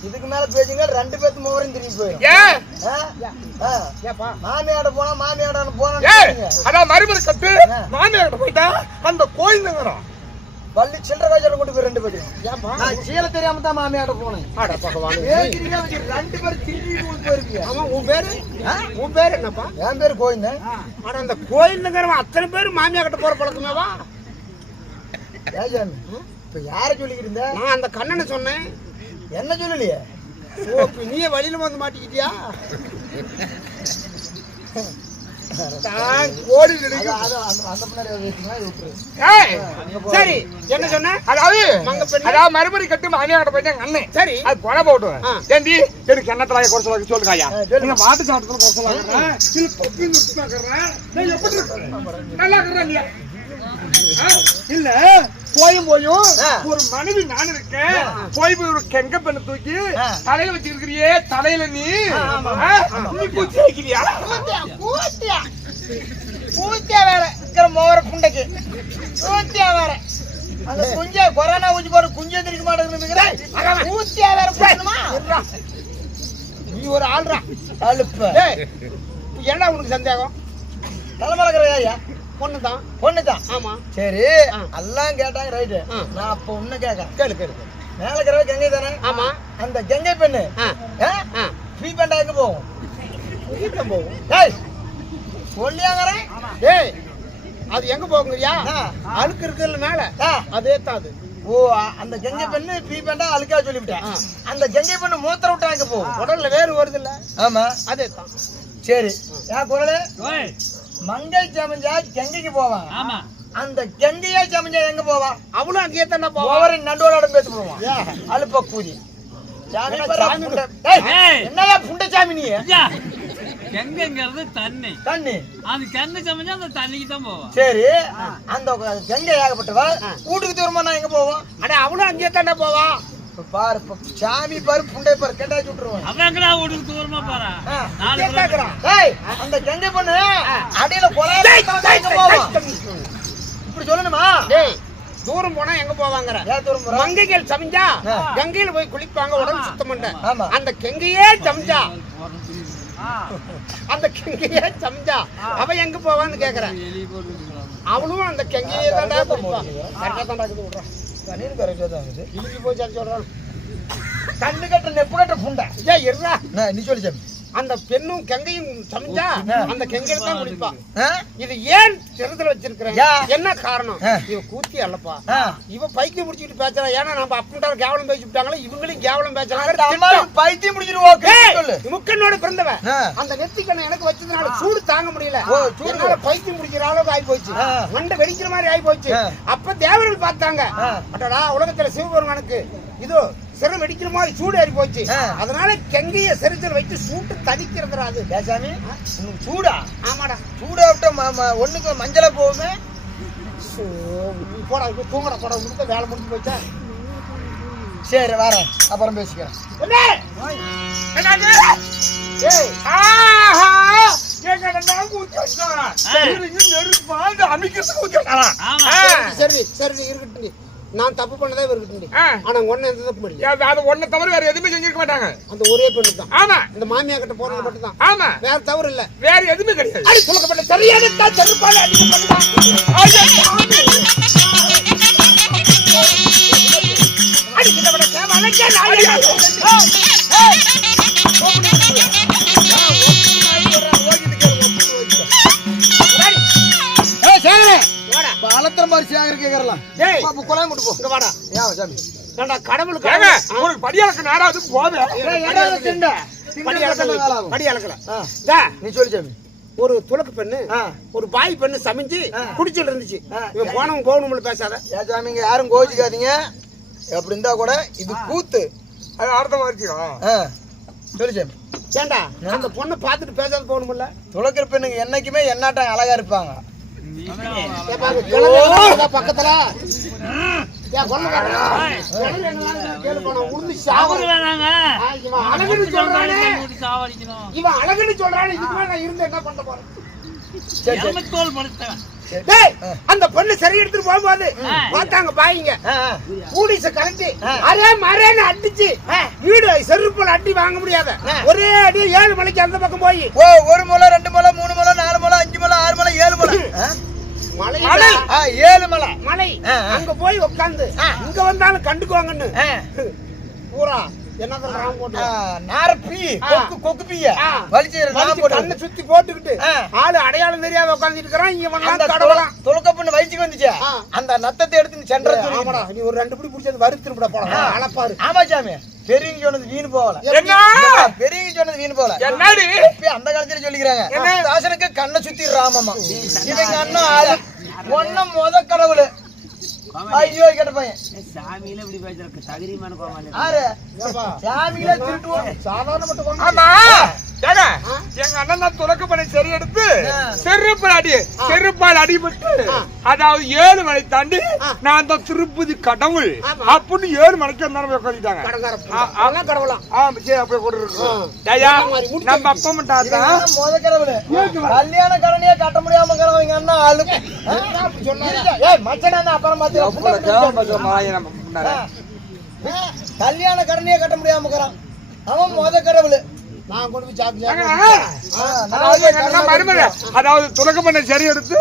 இதுக்கு மேல பேசுங்க ரெண்டு பேத்து மோரையும் திரும்பி போயிடும் ஏன் ஏப்பா மாமியாட போனா மாமியாட போனா அதான் மரமறு கட்டு மாமியா கிட்ட போயிட்டா அந்த கோயில் நகரம் பள்ளி சில்லற காய்ச்சல் கொண்டு போய் ரெண்டு பேரும் ஏப்பா நான் சீல தெரியாம தான் மாமியாட போனேன் ஆட பகவான் ரெண்டு பேரும் திரும்பி போயிருப்பியா ஆமா உன் பேரு என்னப்பா என் பேரு கோயில் ஆனா அந்த கோயில் நகரம் அத்தனை பேர் மாமியா கிட்ட போற பழக்கமேவா ராஜாமி இப்ப யார சொல்லிக்கிட்டு இருந்த நான் அந்த கண்ணனை சொன்னேன் என்ன சொல்லலையே ஓ இப்ப நீயே வழியில வந்து மாட்டிக்கிட்டியா கோடி அந்த பின்னாடி வச்சுங்களா விட்டுரு சரி என்ன சொன்ன அதாவது மங்க பெண்ணு. அதாவது மறுபடி கட்டு மாமியா கிட்ட போயிட்டு எங்க அண்ணன் சரி அது போன போட்டு ஆ. ஏண்டி எனக்கு என்ன தலாய குறை சொல்ல சொல்லுங்க ஐயா சொல்லுங்க. நீங்க மாட்டு சாப்பிட்டு குறை சொல்லாங்க இல்ல தொப்பி நிறுத்தினாக்குறேன் நான் எப்படி இருக்கேன் நல்லா இருக்கிறேன் இல்லையா இல்ல போயும் ஒரு மனைவி நான் இருக்கேன் போய் ஒரு கெங்க பெண்ணை தூக்கி தலையில வச்சிருக்கிறியே தலையில நீ நீ குச்சி வைக்கிறியா பூத்தியா வேற இருக்கிற மோர புண்டைக்கு பூத்தியா வேற அந்த குஞ்ச கொரோனா ஊசி போற குஞ்சே திரிக்க மாட்டேங்குது பூத்தியா வேற போடணுமா நீ ஒரு ஆள்றா அழுப்ப என்ன உனக்கு சந்தேகம் தலைமலக்கிற ஐயா பொண்ணுதான் பொண்ணுதான் ஆமா சரி எல்லாம் கேட்டாங்க ரைட்டு நான் அப்ப ஒண்ணு கேட்கறேன் கேளு கேளு மேல இருக்கிற கங்கை தானே ஆமா அந்த கங்கை பெண்ணு ஃப்ரீ பெண்டா எங்க போகும் வீட்டுல போகும் ஏய் சொல்லியாங்கறேன் ஏய் அது எங்க போகுங்கய்யா அழுக்கு இருக்குல்ல மேல அதே தான் அது ஓ அந்த கங்கை பெண்ணு ஃப்ரீ பெண்டா அழுக்கா சொல்லிவிட்டேன் அந்த கங்கை பெண்ணு மூத்திர விட்டா எங்க போகும் உடல்ல வேறு வருது இல்ல ஆமா அதே தான் சரி ஏன் குரலு ஓய் மங்கை சமைஞ்சா கங்கைக்கு போவான் ஆமா அந்த கங்கையா சமைஞ்சா எங்க போவா அவளும் அங்கேயே தானே போவா ஓவரின் நண்டோட பேத்து போவான் அழுப்ப கூதி சாமி பாரு, புண்டை. ஏய், என்னய்யா புண்டை சாமி நீ ஐயா கங்கைங்கிறது தண்ணி தண்ணி அது கங்கை சமைஞ்சா அந்த தண்ணிக்கு தான் போவோம் சரி அந்த கங்கை ஏகப்பட்டவா வீட்டுக்கு தூரமா நான் எங்க போவோம் அட அவளும் அங்கேயே தானே போவா இப்ப பாரு இப்ப சாமி பாரு புண்டை பாரு கேட்டாச்சு விட்டுருவோம் அதாங்கடா வீட்டுக்கு தூரமா போறேன் நாலு கேக்குறான் ஏய் அந்த கங்கை பொண்ணு அடியில கொலை எங்க போவோம் இப்படி சொல்லணுமா டேய் தூரம் போனா எங்க போவாங்கற ஏன் தூரம் போறோம் மங்கைகள் சமைஞ்சா கங்கையில போய் குளிப்பாங்க உடம்பு சுத்தம் பண்ண ஆமா. அந்த கங்கையே சமைஞ்சா அந்த கங்கையே சமைஞ்சா அவ எங்க போவான்னு கேக்குறேன் அவளும் அந்த கங்கையே தான்டா குளிப்பா கரெக்டா தான்டா இருக்குது விடுறா தண்ணீர் கரெக்டா தான் இருக்குது இழுத்து போய் சரி சொல்றான் கண்ணு கட்ட நெப்பு கட்ட புண்டை ஏய் இருடா நீ சொல்லி சாமி அந்த பெண்ணும் கங்கையும் சமைஞ்சா அந்த கங்கையில தான் குளிப்பா ஆ? இது ஏன் சிறத்துல வச்சிருக்கிறேன் யா. என்ன காரணம் இவ கூத்தி அல்லப்பா ஆ. இவ பைத்தியம் முடிச்சுட்டு பேசுறா ஏன்னா நம்ம அப்படின்ட்டு கேவலம் பேசி விட்டாங்களா இவங்களும் கேவலம் அந்த பேசலாம் அம்மாவுக்கு பைத்தியம் முடிச்சிருவோம் சொல்லு முக்கனோட பிறந்தவ ஆ. அந்த நெத்திக்கண்ணை எனக்கு வச்சதுனால சூடு தாங்க முடியல ஓ, சூடு. என்னால பைத்தியம் முடிக்கிற அளவுக்கு ஆகி போச்சு ஆ. மண்டை வெடிக்கிற மாதிரி ஆகி போச்சு ஆ. அப்ப தேவர்கள் பார்த்தாங்க ஆ. அடடா உலகத்துல சிவபெருமானுக்கு இதோ சிரம் வெடிக்கிற மாதிரி சூடு ஏறி போச்சு ஆ. அதனால கங்கைய செரிச்சல் வச்சு சூட்டு தவிக்கிறதுடா அது பேசாமி உனக்கு சூடா ஆமாடா சூடா விட்டா ஒண்ணுக்கு மஞ்சளா போகுமே சோ, நீ போடா இப்ப தூங்கடா போடா உனக்கு வேலை முடிஞ்சு போச்சா சரி வரேன் அப்புறம் பேசிக்கிறேன் என்னது ஏய் ஆஹா எங்க அண்ணன் கூத்தி வச்சான் நெருப்பா அந்த அமைக்கிறது கூத்தி வச்சான் ஆமா சரி சரி இருக்கட்டும் நீ. நான் தப்பு பண்ணதே இருக்கட்டும் ஆ. ஆனா ஒண்ணு எந்த தப்பு பண்ணல அது ஒன்ன தவிர வேற எதுவுமே செஞ்சிருக்க மாட்டாங்க அந்த ஒரே பெண்ணு தான் ஆமா இந்த மாமியா கிட்ட போனது மட்டும் தான் ஆமா வேற தவறு இல்ல வேற எதுவுமே கிடையாது அடி சொல்லப்பட்ட சரியான செருப்பால அடிக்கப்பட்டா அடி சொல்லப்பட்ட கேவால மகஞ்ச நாய் அலத்திர மாதிரி சேகர் கேட்கறலாம் டேய் கொலை மட்டும் போ இங்க வாடா ஏன் சாமி ஏண்டா கடவுளுக்கு ஏங்க உங்களுக்கு படியாக்கு நேரம் அது போவே படி அளக்கல டா நீ சொல்லு சாமி ஒரு துலக்கு பெண்ணு ஒரு பாய் பெண்ணு சமைஞ்சு குடிச்சிட்டு இருந்துச்சு இவன் போனவன் போகணும்னு பேசாத ஏன் சாமி இங்க யாரும் கோவிச்சுக்காதீங்க அப்படி இருந்தா கூட இது கூத்து அது அர்த்தமா வச்சுக்கோ சொல்லு சாமி ஏண்டா அந்த பொண்ணை பார்த்துட்டு பேசாத போகணும்ல துளக்கிற பெண்ணுங்க என்னைக்குமே என்னாட்டம் அழகா இருப்பாங்க பக்கத்துல இவன் அழகுன்னு சொல்றானே இதுக்கு மேல நான் இருந்து என்ன பண்ண போறேன் அந்த பொண்ணு சரி எடுத்துட்டு போகும்போது பார்த்தாங்க பாயிங்க கூடிச கலந்து அரே மரேன்னு அடிச்சு வீடு செருப்புல அடி வாங்க முடியாத ஒரே அடி 7 மணிக்கு அந்த பக்கம் போய் 1 முளை 2 முளை 3 முளை 4 முளை 5 முளை 6 முளை 7 முளை மலை 7 மலை மலை அங்க போய் உட்கார்ந்து இங்க வந்தாலும் கண்டுக்குவாங்கன்னு பூரா என்ன சொல்றான் போட்டு நாரப்பி கொக்கு பீய கண்ணை சுத்தி போட்டுக்கிட்டு ஆளு அடையாளம் தெரியாத உட்கார்ந்துட்டு இருக்கிறான் இங்க வந்தா கடவுளாம் துளக்கப்பண்ணு வயிற்றுக்கு வந்துச்சு அந்த நத்தத்தை எடுத்து சென்ற ஆமாடா நீ ஒரு 2 பிடி பிடிச்சது வறுத்துருப்பட போலாம் அளப்பாரு ஆமா சாமி பெரியவங்க சொன்னது வீணு போகல பெரியவங்க சொன்னது வீணு போகல என்னடி அந்த காலத்துல சொல்லிக்கிறாங்க தாசனுக்கு கண்ணை சுத்தி ராமமா இவங்க அண்ணன் ஆளு ஒன்னும் முத கடவுள் ஐயோ கேட்ட பையன் சாமியில இப்படி பேசுறதுக்கு தகிரிமான கோமாளி ஆறு சாமியில திருட்டுவோம் சாதாரண மட்டும் ஆமா எங்க அண்ணன் தான் துலக்கு பண்ணி சரி எடுத்து செருப்பால் அடிபட்டு அதாவது 7 மலை தாண்டி நான் தான் திருப்பதி கடவுள் அப்படின்னு 7 மலைக்கு அந்த உட்காந்துட்டாங்க கடவுளாம் அப்படியே கூட இருக்கும் நம்ம அப்பா மட்டும் முத கடவுள் கல்யாண கடனையே கட்ட முடியாம இருக்கிறவங்க அண்ணா ஆளு மச்சன அப்புறம் கல்யாண கடனையே கட்ட முடியாம இருக்கிறான் அவன் முத கடவுள் நான் கொண்டு போய் சாப்பிட்டு அதாவது துலக்க பண்ண சரி எடுத்து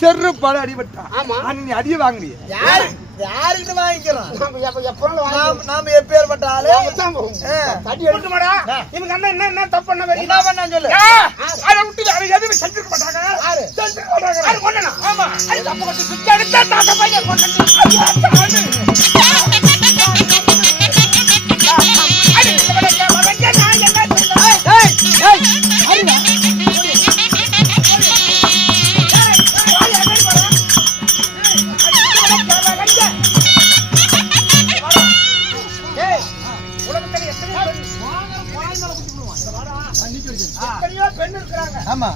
செருப்பால் அடிபட்டான் ஆமா நீ அடிய வாங்குறிய யாருக்கிட்ட வாங்கிக்கிறோம் நாம எப்பேற்பட்ட ஆளு தடி எடுத்துமாடா இவங்க அண்ணன் என்ன தப்பு பண்ண என்ன பண்ணா சொல்லு அதை விட்டு அதை எதுவும் செஞ்சிருக்க மாட்டாங்க ஆமா அது தப்பு பண்ணி பிச்சை எடுத்தா தாத்த பையன் பெண் இருக்கிறாங்க ஆமா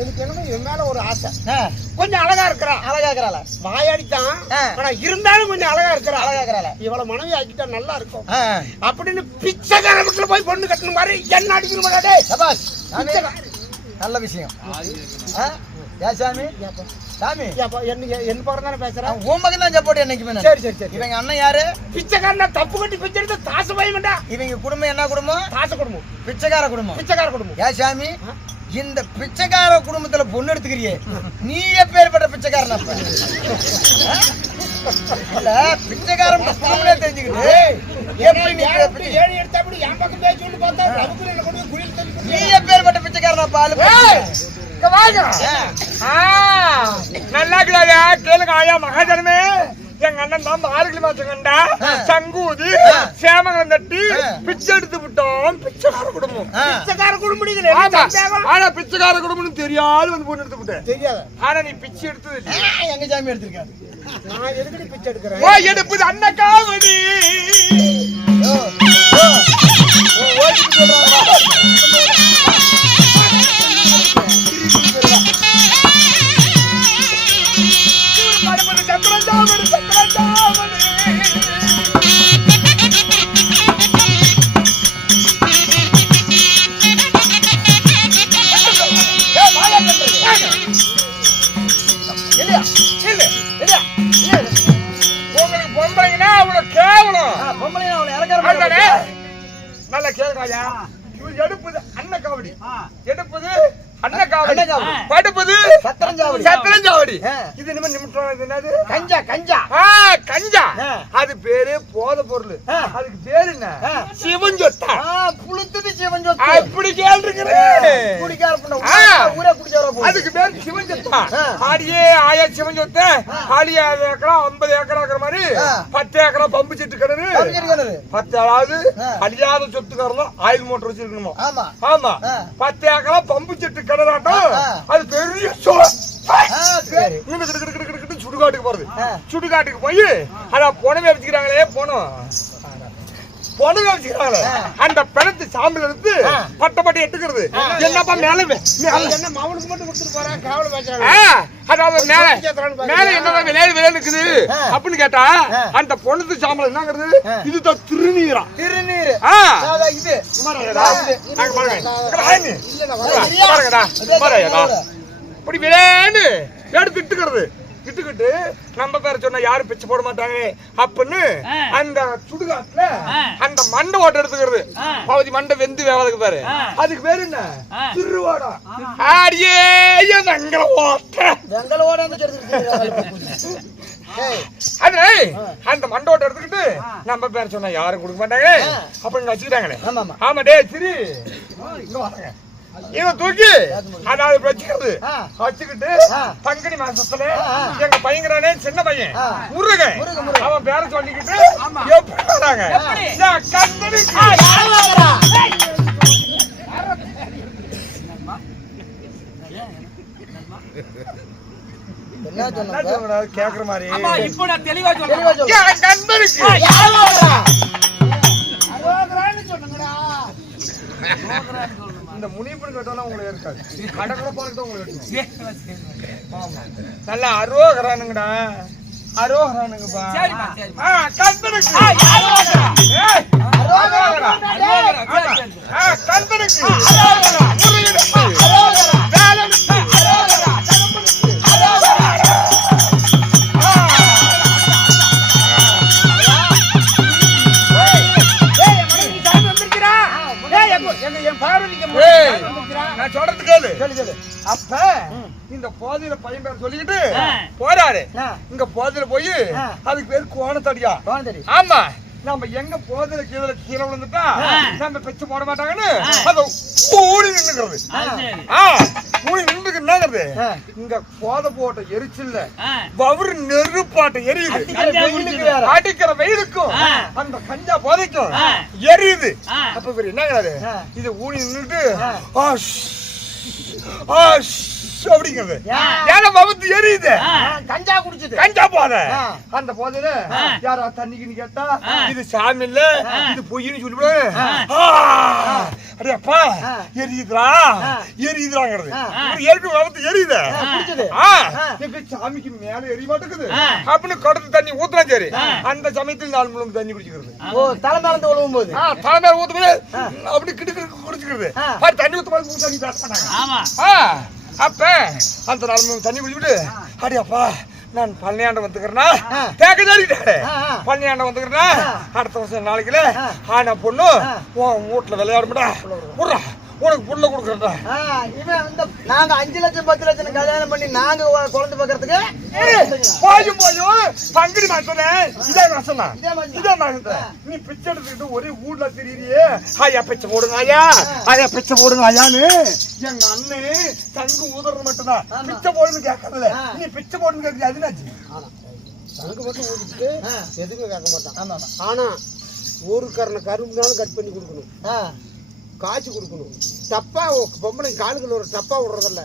எனக்கு என்னமோ இவன் மேல ஒரு ஆசை கொஞ்சம் அழகா இருக்கிறான் அழகா இருக்கிறாள வாயாடித்தான் ஆனா இருந்தாலும் கொஞ்சம் அழகா இருக்கிறா அழகா இருக்கிறாள இவளை மனைவி ஆக்கிட்டா நல்லா இருக்கும் அப்படின்னு பிச்சைக்கார வீட்டுல போய் பொண்ணு கட்டணும் மாதிரி என்ன அடிக்கணும் சபாஷ் நல்ல விஷயம் ஏன் சாமி சாமி என்ன பக்கம் தானே பேசுறேன் உன் மகன் தான் சப்போர்ட் என்னைக்குமே சரி சரி சரி இவங்க அண்ணன் யாரு பிச்சைக்காரனா தப்பு கட்டி பிச்சை எடுத்து தாசு பயமண்டா இவங்க குடும்பம் என்ன குடும்பம் தாச குடும்பம் பிச்சைக்கார குடும்பம் பிச்சைக்கார குடும்பம் ஏன் சாமி இந்த பிச்சைக்கார குடும்பத்துல பொண்ணு எடுத்துக்கிறியே நீ எப்பேற்பட்ட பிச்சைக்காரன் அப்ப இல்ல பிச்சைக்காரன் குடும்பமே தெரிஞ்சுக்கிட்டு எப்படி நீ ஏழு எடுத்தா அப்படி என் பக்கம் பேச்சு சொல்லி பார்த்தா நமக்கு என்ன கொண்டு குளிர் நீ எப்பேற்பட்ட பிச்சைக்காரன் அப்ப ஆளு நல்லா கேளுங்க ஆயா மகாஜனமே எங்க அண்ணன் தான் 6 கிலோமீட்டர் கண்டா சங்கூதி சேமங்கலம் தட்டி பிச்சை எடுத்து விட்டோம் பிச்சைக்கார குடும்பம் ஆனா பிச்சைக்கார குடும்பம் தெரியாது வந்து பொண்ணு எடுத்து விட்டேன் தெரியாது ஆனா நீ பிச்சை எடுத்தது எங்க சாமி எடுத்திருக்காரு நான் எதுக்கு பிச்சை எடுக்கிறேன் எடுப்பது அண்ணக்காவடி பொம்பளைங்கன்னா அவ்வளவு கேவலம் பொம்பளை அவளை இறக்குற நல்ல கேளுங்க எடுப்பது அண்ணன் காவடி எடுப்பது அன்னக்காவடி அன்னக்காவடி. படுப்பது சத்திரஞ்சாவடி. சத்திரஞ்சாவடி. ஆ. இது நம்ம நிமிஷம் இது என்னது? கஞ்சா கஞ்சா. கஞ்சா. ஆ. அது பேரு போத பொருள். ஆ. அதுக்கு பேரு என்ன? ஆ. சிவஞ்சொத்தா. புளுத்துது சிவன் சொத்து. அப்படி கேள்றீங்களே. குடிக்கார பண்ண ஆ. ஊரே குடிச்சவரா போகுது. அதுக்கு பேரு சிவஞ்சொத்தா. ஆ. ஆடியே ஆயா சிவஞ்சொத்த. ஆடியே 50 ஏக்கரா 50 ஏக்கரா இருக்கிற மாதிரி ஆ. 10 ஏக்கரா பம்பு செட்டு கிணறு. பஞ்சரி கிணறு. 10 அதாவது ஆ. அழியாத சொத்துக்காரனும் ஆயில் மோட்டர் வச்சிருக்கணுமா? ஆமா. ஆமா. ஆ. 10 ஏக்கரா பம்பு செட்டு கிணறாட்டம். ஆ. அது பெரிய பேரு. சுடுகாட்டுக்கு போறது. ஆ. சுடுகாட்டுக்கு போய் அதான் பொணமே வச்சுக்கிறாங்களே போனோம். பொணமே வச்சுக்கிறாங்களே அந்த பிணத்து சாம்பல் எடுத்து பட்டை எட்டுக்கிறது. என்னப்பா மேல என்ன மவனுக்கு மட்டும் கொடுத்துட்டு போறேன் காவல் வச்சாங்க. அதாவது மேல என்னதான் விளையாடு இருக்குது அப்படின்னு கேட்டா அந்த பொணத்து சாம்பல் என்னங்கிறது? இதுதான் திருநீரா. திருநீர். ஆ. அதான் இது. நாங்க பாருங்கடா. இப்படி விளையாடு எடுத்துக்கிறது. திட்டுக்கிட்டு நம்ம பேர சொன்னா யாரும் பிச்சை போட மாட்டாங்க அப்படின்னு அந்த சுடுகாட்டுல அந்த மண்டை ஓட்டை எடுத்துக்கிறது. பகுதி மண்டை வெந்து வேவதுக்கு பேரு. அதுக்கு பேரு என்ன? திருவாடா. ஆடியே வெங்கல ஓட்டை. வெங்கலோட அந்த அது அந்த மண்டோட்டை எடுத்துக்கிட்டு நம்ம பேர சொன்னா யாரும் கொடுக்க மாட்டாங்க அப்படின்னு வச்சுக்கிட்டாங்களே. ஆமா டே சரி இங்க வாங்க. இவ தூக்கி அதாவது வச்சுக்கிறது. வச்சுக்கிட்டு பங்குனி மாசத்துல எங்க பையங்கிறானே சின்ன பையன் முருகன் அவன் பேர சொல்லிக்கிட்டு எப்படி வராங்க? கேக்குற மாதிரி இப்போ நான் தெளிவா சொல்றேன். நண்பருக்கு இந்த முனிப்பு கேட்டாலும் உங்களுக்கு இருக்காது. கடற்கரை பார்க்க தான் உங்களுக்கு ஆமா நல்லா அரோகரானுங்கடா. அரோகரானுங்கப்பா. சரிப்பா சரி. கந்தனுக்கு கந்தனுக்கு நான் சொல்றது கேளு. அப்ப இந்த போதையில பையன் பேர் சொல்லிக்கிட்டு போறாரு. இங்க போதையில போய் அதுக்கு பேரு கோணத்தடியா. ஆமா நம்ம எங்க போதையில கீழே விழுந்துட்டா நம்ம பிச்சை போட மாட்டாங்கன்னு அத ஊடி நின்னுக்கிறது. ஊடி நின்றுக்கு என்னங்கிறது? இங்க போதை போட்ட எரிச்சல்ல வவுறு நெருப்பாட்ட எரியுது. அடிக்கிற வெயிலுக்கும் அந்த கஞ்சா போதைக்கும் எரியுது. அப்ப இவர் என்னங்கிறாரு? இத ஊடி நின்றுட்டு அப்படிங்கிறது ஏன்னா பவத்து எரியுது. கஞ்சா குடிச்சது. கஞ்சா போத அந்த போதையில யாரா தண்ணிக்குன்னு கேட்டா இது சாமி இல்ல இது பொய்ன்னு சொல்லிவிடு. அடையப்பா எரியுதுரா எரியுதுறாங்கிறது. ஏற்கனவே பவத்து எரியுது. எங்க சாமிக்கு மேல எரிய மாட்டேங்குது அப்படின்னு கடத்து தண்ணி ஊத்துனா சரி அந்த சமயத்தில் 4 முழுங்க தண்ணி குடிச்சுக்கிறது. தலைமையில ஒழுகும் போது தலைமையில ஊத்துறது அப்படி கிடுக்கு குடிச்சுக்கிறது. தண்ணி ஊத்த மாதிரி தண்ணி பேச மாட்டாங்க. அப்ப அந்த 4 தண்ணி குடிச்சுட்டு அடியாப்பா நான் பழனியாண்ட வந்துக்கிறேன்னா தேக்கதாரிட்டாரு. பழனியாண்ட வந்துக்கிறேன்னா அடுத்த வருஷம் நாளைக்குல ஆனா பொண்ணு உன் வீட்டுல விளையாடுமுடா விட்றா உனக்கு புள்ள கொடுக்குறா. நாங்க 5 லட்சம் 10 லட்சம் கல்யாணம் பண்ணி நாங்க குழந்தை பாக்குறதுக்கு போயும் பங்குனி மாசம் இதே மாசம் தான். இதே மாசம் நீ பிச்சை எடுத்துக்கிட்டு ஒரே ஊர்ல தெரியுறியே ஐயா பிச்சை போடுங்க ஐயா ஐயா பிச்சை போடுங்க ஐயான்னு எங்க அண்ணு தங்கு ஊதுறது மட்டும்தான். பிச்சை போடுன்னு கேட்கறதுல நீ பிச்சை போடுன்னு கேட்கறது அதுனாச்சு. தங்கு மட்டும் ஊதிட்டு எதுவுமே கேட்க மாட்டான். ஆனா ஊருக்காரனை கரும்புனாலும் கட் பண்ணி கொடுக்கணும். காய்ச்சி கொடுக்கணும். டப்பா பொம்பளை காலுக்குள்ள ஒரு டப்பா விடுறதில்ல.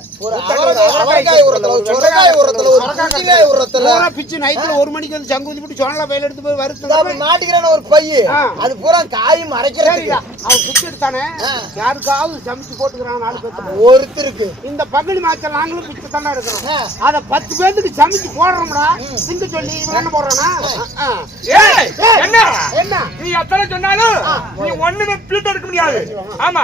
பிச்சு நைட்ல 1 மணிக்கு வந்து சங்குதி போட்டு சோழ வயல் எடுத்து போய் வறுத்து மாட்டிக்கிற ஒரு பைய அது பூரா காயும் அரைக்கிறது. அவன் பிச்சு எடுத்தானே யாருக்காவது சமைச்சு போட்டுக்கிறான் 4 பேருக்கு ஒருத்தருக்கு. இந்த பங்குனி மாசம் நாங்களும் பிச்சு தாண்டா எடுக்கிறோம். அத 10 பேருக்கு சமைச்சு போடுறோம்டா. திங்க சொல்லி இவன் என்ன போடுறானா? என்ன என்ன நீ எத்தனை சொன்னாலும் நீ ஒண்ணுமே பீட் எடுக்க முடியாது. ஆமா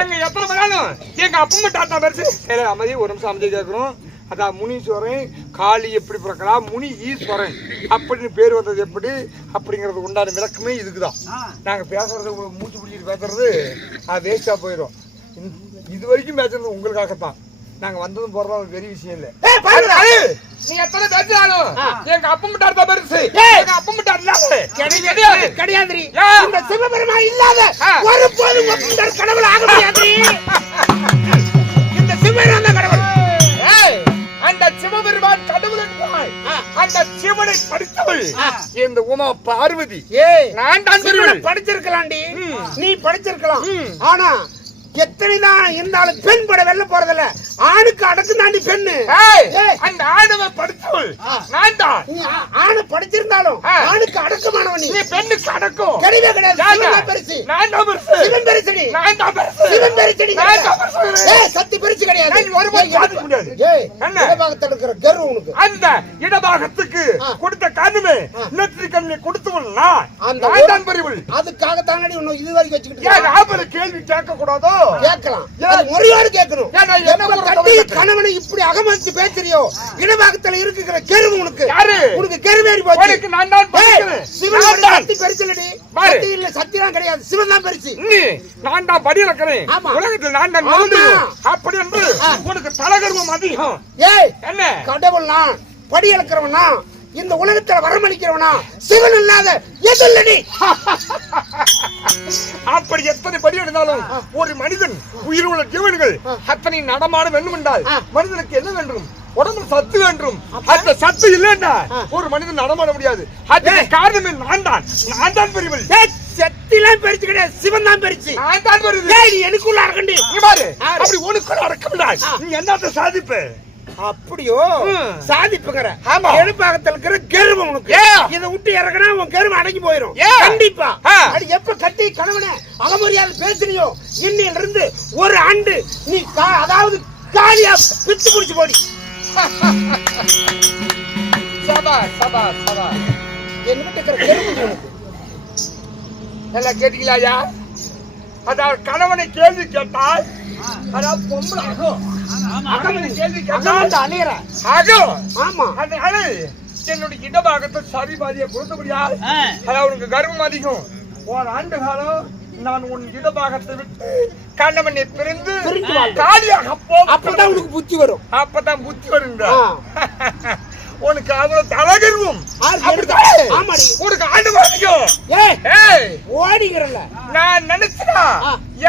எங்க எத்தனை மகாலும் எங்க அப்பா தாத்தா பெருசு அமைதி ஒரு நிமிஷம் அமைதி கேட்கணும். அதான் முனீஸ்வரன் காளி எப்படி பிறக்கலாம் முனி ஈஸ்வரன் அப்படின்னு பேர் வந்தது எப்படி அப்படிங்கறது உண்டான விளக்கமே இதுக்குதான். நாங்க பேசுறது மூச்சு பிடிச்சிட்டு பேசுறது அது வேஸ்டா போயிடும். இது வரைக்கும் பேசுறது உங்களுக்காகத்தான். நாங்க வந்ததும் போறதும் ஒரு பெரிய விஷயம் இல்ல. ஏய் பாருடா. நீ எத்தனை பேசினாலும் எங்க அப்பா முட்டார் தான் பெருசு. ஏய். எங்க அப்பா முட்டார் இல்லாத கிடையாது கிடையாதுரி. இந்த சிவபெருமான் இல்லாத ஒருபோதும் உங்கள் கடவுள் ஆக முடியாதுரி. இந்த சிவபெருமான் தான் கடவுள். ஏய், அந்த சிவபெருமான் கடவுள் என்றால் அந்த சிவனை படித்தவள் இந்த உமா பார்வதி. ஏய் நான் தான் சிவனை படிச்சிருக்கலாம்டி. நீ படிச்சிருக்கலாம். ஆனா எத்தனைதான் இருந்தாலும் பெண் பட வெல்ல போறதில்ல. ஆணுக்கு அடக்கு தாண்டி பெண்ணு. அந்த ஆணவ படித்தவள் நான் தான். நீ ஆணு படிச்சிருந்தாலும் ஆணுக்கு அடக்கமானவன் நீ. பெண்ணுக்கு அடக்கம் கிடையவே கிடையாது. சிவன் பெருசு. நான் தான் பெருசு. சிவன் பெருசுடி. நான் தான் பெருசு. சிவன் பெருசுடி. நான் தான் பெருசு. ஏய் சக்தி பெருசு கிடையாது. நான் ஒருபோதும் சாதிக்க முடியாது. ஏய் என்ன இடபாகத்துல இருக்கிற கர்வம் உனக்கு. அந்த இடபாகத்துக்கு கொடுத்த காரணமே நெற்றி கண்ணை கொடுத்தவள் நான். அந்த நான் தான் பெரியவள். அதுக்காக தானடி உன்னை இது வரைக்கும் வச்சுக்கிட்டு ஏன் ஆபர கேள்வி கேட்க கூடாதோ? கேட்கலாம். அது முறையோடு கேட்கணும். என்ன கட்டி கணவனை இப்படி அகமதிச்சு பேசுறியோ? இடபாகத்துல இருக்கிற கெருவு உனக்கு. யாரு? உனக்கு கெருவேறி போச்சு. உனக்கு நான் தான் படிக்கிறேன். சிவன் சக்தி பெருசுலடி. சக்தி இல்ல சக்திலாம் கிடையாது. சிவன் தான் பெருசு. நீ நான் தான் படி இறக்கிறேன். உலகத்தில் நான் தான் முதல்வன். அப்படி என்று உனக்கு தலகர்வம் அதிகம். ஏய் என்ன கடவுள் நான் படி இறக்கிறவனா இந்த உலகத்துல வரமளிக்கிறவனா சிவன் இல்லாத எதில்லடி. அப்படி எத்தனை படி எடுத்தாலும் ஒரு மனிதன் உயிர் உள்ள ஜீவன்கள் அத்தனை நடமாட வேண்டும் என்றால் மனிதனுக்கு என்ன வேண்டும்? உடம்பு சத்து வேண்டும். அந்த சத்து இல்லைன்னா ஒரு மனிதன் நடமாட முடியாது. அதுக்கு காரணமே நான் தான். நான் தான் பெரியவள். சக்திலாம் பெருசு கிடையாது. சிவன் தான் பெருசு. நான் தான் பெரியவள். நீ எனக்குள்ள அடக்கண்டி. நீ பாரு அப்படி உனக்குள்ள அடக்கம்டா. நீ என்னத்த சாதிப்ப? அப்படியோ சாதிப்புங்கிற ஆமா. எழுப்பாகத்தில் இருக்கிற கெருவம் உனக்கு. இதை விட்டு இறங்கினா உன் கெருவம் அடங்கி போயிடும். கண்டிப்பா. அது எப்ப கட்டி கணவனை அகமரியாதை பேசுறியோ இன்னையில இருந்து ஒரு ஆண்டு நீ அதாவது காலியா பித்து குடிச்சு போடி. சபா சபா சபா என்கிட்ட இருக்கிற கெருவம் உனக்கு. எல்லாம் கேட்டீங்களா? அதாவது கணவனை கேள்வி கேட்டால் அதாவது பொம்பளை ஆகும். கேள்வி கேட்டால் அணியற ஆகும். ஆமா அதனால என்னுடைய இடபாகத்தை சரிபாதியை கொடுத்தபடியா அதாவது உனக்கு கர்வம் அதிகம். ஒரு ஆண்டு காலம் நான் உன் இடபாகத்தை விட்டு கணவனை பிரிந்து காலியாக அப்பதான் உனக்கு புத்தி வரும். அப்பதான் புத்தி வருங்க. உனக்கு அவ்வளவு தலகர்வம். உனக்கு ஆண்டு அதிகம். ஓடிக்கிறல்ல நான் நினைச்சா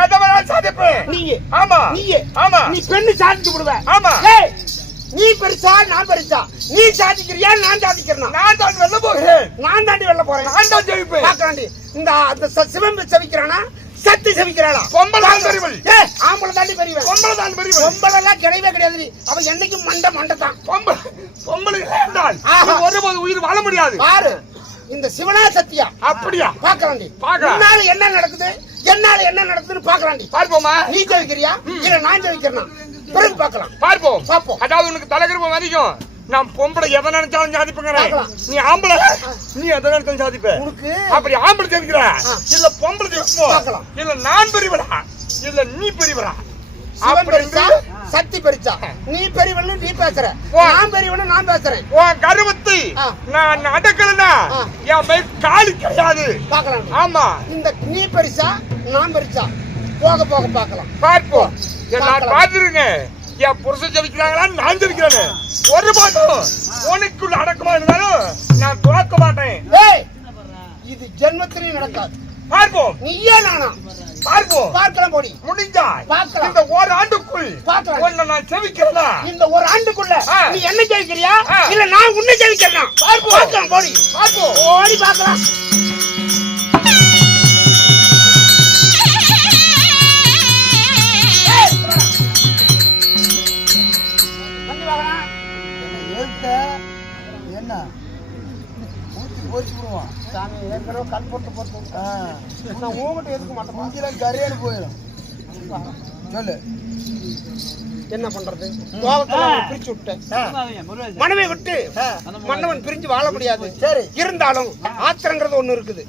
எதை வேணாலும் சாதிப்பேன். நீ ஆமா ஆமா நீ பெண்ணு சாதிச்சு விடுவ. ஆமா நீ பெருசா நான் பெருசா? நீ சாதிக்கிறியா நான் சாதிக்கிறேன்? நான் தான் வெல்ல போகிறேன். நான் தாண்டி வெல்ல போறேன். நான் தான் ஜெயிப்பேன். பாக்கறாண்டி இந்த சிவன் செவிக்கிறானா சக்தி செவிக்கிறாளா? பொம்பளை தான் பெரியவள். ஆம்பளை தாண்டி பெரியவள். பொம்பளை தான் பெரியவள். பொம்பளை எல்லாம் கிடையவே கிடையாது. அவன் என்னைக்கும் மண்டை தான். பொம்பளை என்றால் ஒருபோது உயிர் வாழ முடியாது. பாரு இந்த சிவனா சத்தியா? அப்படியா? பாக்கறாண்டி. என்னால என்ன நடக்குது என்னால என்ன நடக்குதுன்னு பாக்கறாண்டி. பார்ப்போமா? நீ ஜெயிக்கிறியா இல்ல நான் ஜெயிக்கிறேனா? பிறகு பார்க்கலாம். பார்ப்போம். அதாவது உனக்கு தலைகர்வம் அதிகம். நான் பொம்பளை எதை நினைச்சாலும் சாதிப்பேங்கிறேன். நீ ஆம்பளை நீ எதை நினைச்சாலும் சாதிப்ப. உனக்கு அப்படி ஆம்பளை ஜெயிக்கிற இல்ல பொம்பளை ஜெயிப்போம் இல்ல நான் பெரியவளா இல்ல நீ பெரியவளா? சிவன் பெருசா சக்தி பெருசா? நீ பெரியவன்னு நீ பேசுற, நான் பெரியவன்னு நான் பேசுறேன். உன் கர்வத்தை நான் அடக்கலனா என் மேல் காலி கிடையாது. பார்க்கலாம். ஆமா இந்த நீ பெருசா நான் பெருசா போக போக பார்க்கலாம். பார்ப்போம். நான் பாத்துருங்க என் புருஷன் ஜெயிக்கிறாங்களா நான் ஜெயிக்கிறேன். ஒரு மாதம் உனக்குள்ள அடக்கமா இருந்தாலும் நான் துறக்க மாட்டேன். இது ஜென்மத்திலையும் நடக்காது. பார்ப்போம். நீயே நானா? பார்ப்போம். பார்க்கலாம் போடி. முடிஞ்சா பார்க்கலாம். இந்த ஒரு ஆண்டுக்குள் பார்க்கலாம். உன்னை நான் ஜெயிக்கிறேனா? இந்த ஒரு ஆண்டுக்குள்ள நீ என்ன ஜெயிக்கிறியா இல்ல நான் உன்னை ஜெயிக்கிறேனா? பார்க்கலாம் போடி. பார்ப்போம். ஓடி பார்க்கலாம். என்ன போச்சு விடுவான் சாமி ஏற்கனவே கண் போட்டு போட்டு நான் உங்ககிட்ட எதுக்க மாட்டேன். மூஞ்சிலாம் கரையான்னு போயிடும். சொல்லு என்ன பண்றது? கோபத்துல பிரிச்சு விட்டேன். மனைவி விட்டு மன்னவன் பிரிஞ்சு வாழ முடியாது. சரி இருந்தாலும் ஆத்திரங்கிறது ஒண்ணு இருக்குது.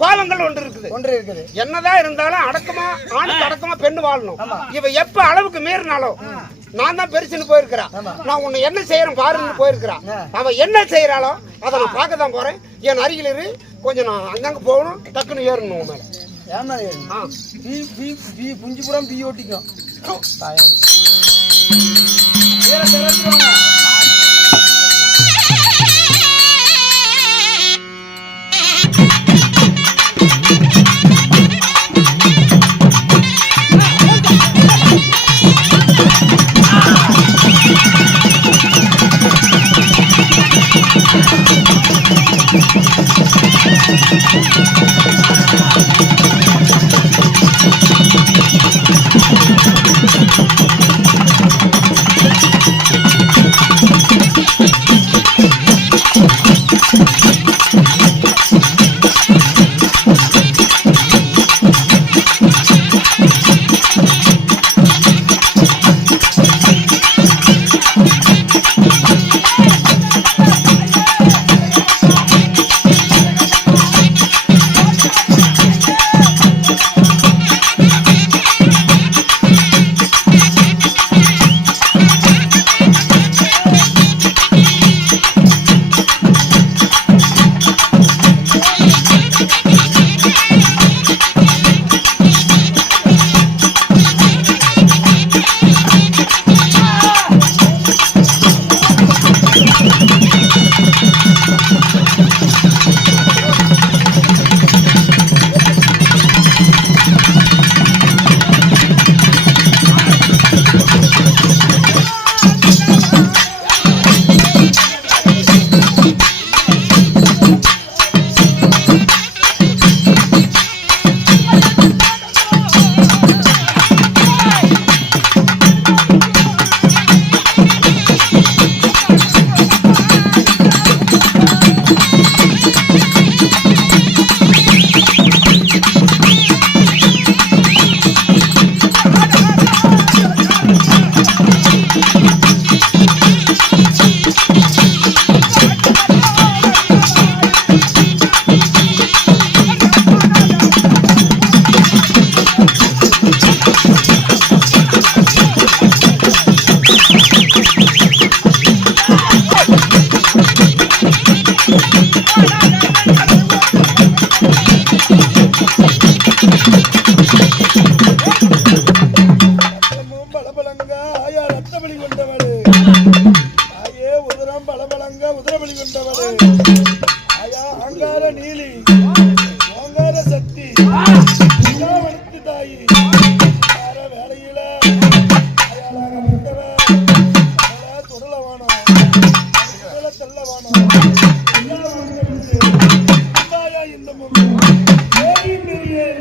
கோபங்கள் ஒன்று இருக்குது. என்னதான் இருந்தாலும் அடக்கமா ஆணுக்கு அடக்கமா பெண்ணு வாழணும். இவ எப்ப அளவுக்கு மீறினாலும் நான் தான் பெருசுன்னு போயிருக்கிறா. நான் உன்னை என்ன செய்யறேன் பாருன்னு போயிருக்கிறா. அவ என்ன செய்யறாளோ அதை நான் பார்க்க தான் போறேன். என் அருகில் இரு. கொஞ்சம் நான் அங்கங்க போகணும். டக்குன்னு ஏறணும் உன் மேல. ஏன் மேல ஏறணும்? புஞ்சி புறம் பீ ஓட்டிக்கும். வீரத்தை எடுத்துருவாங்க.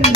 இந்த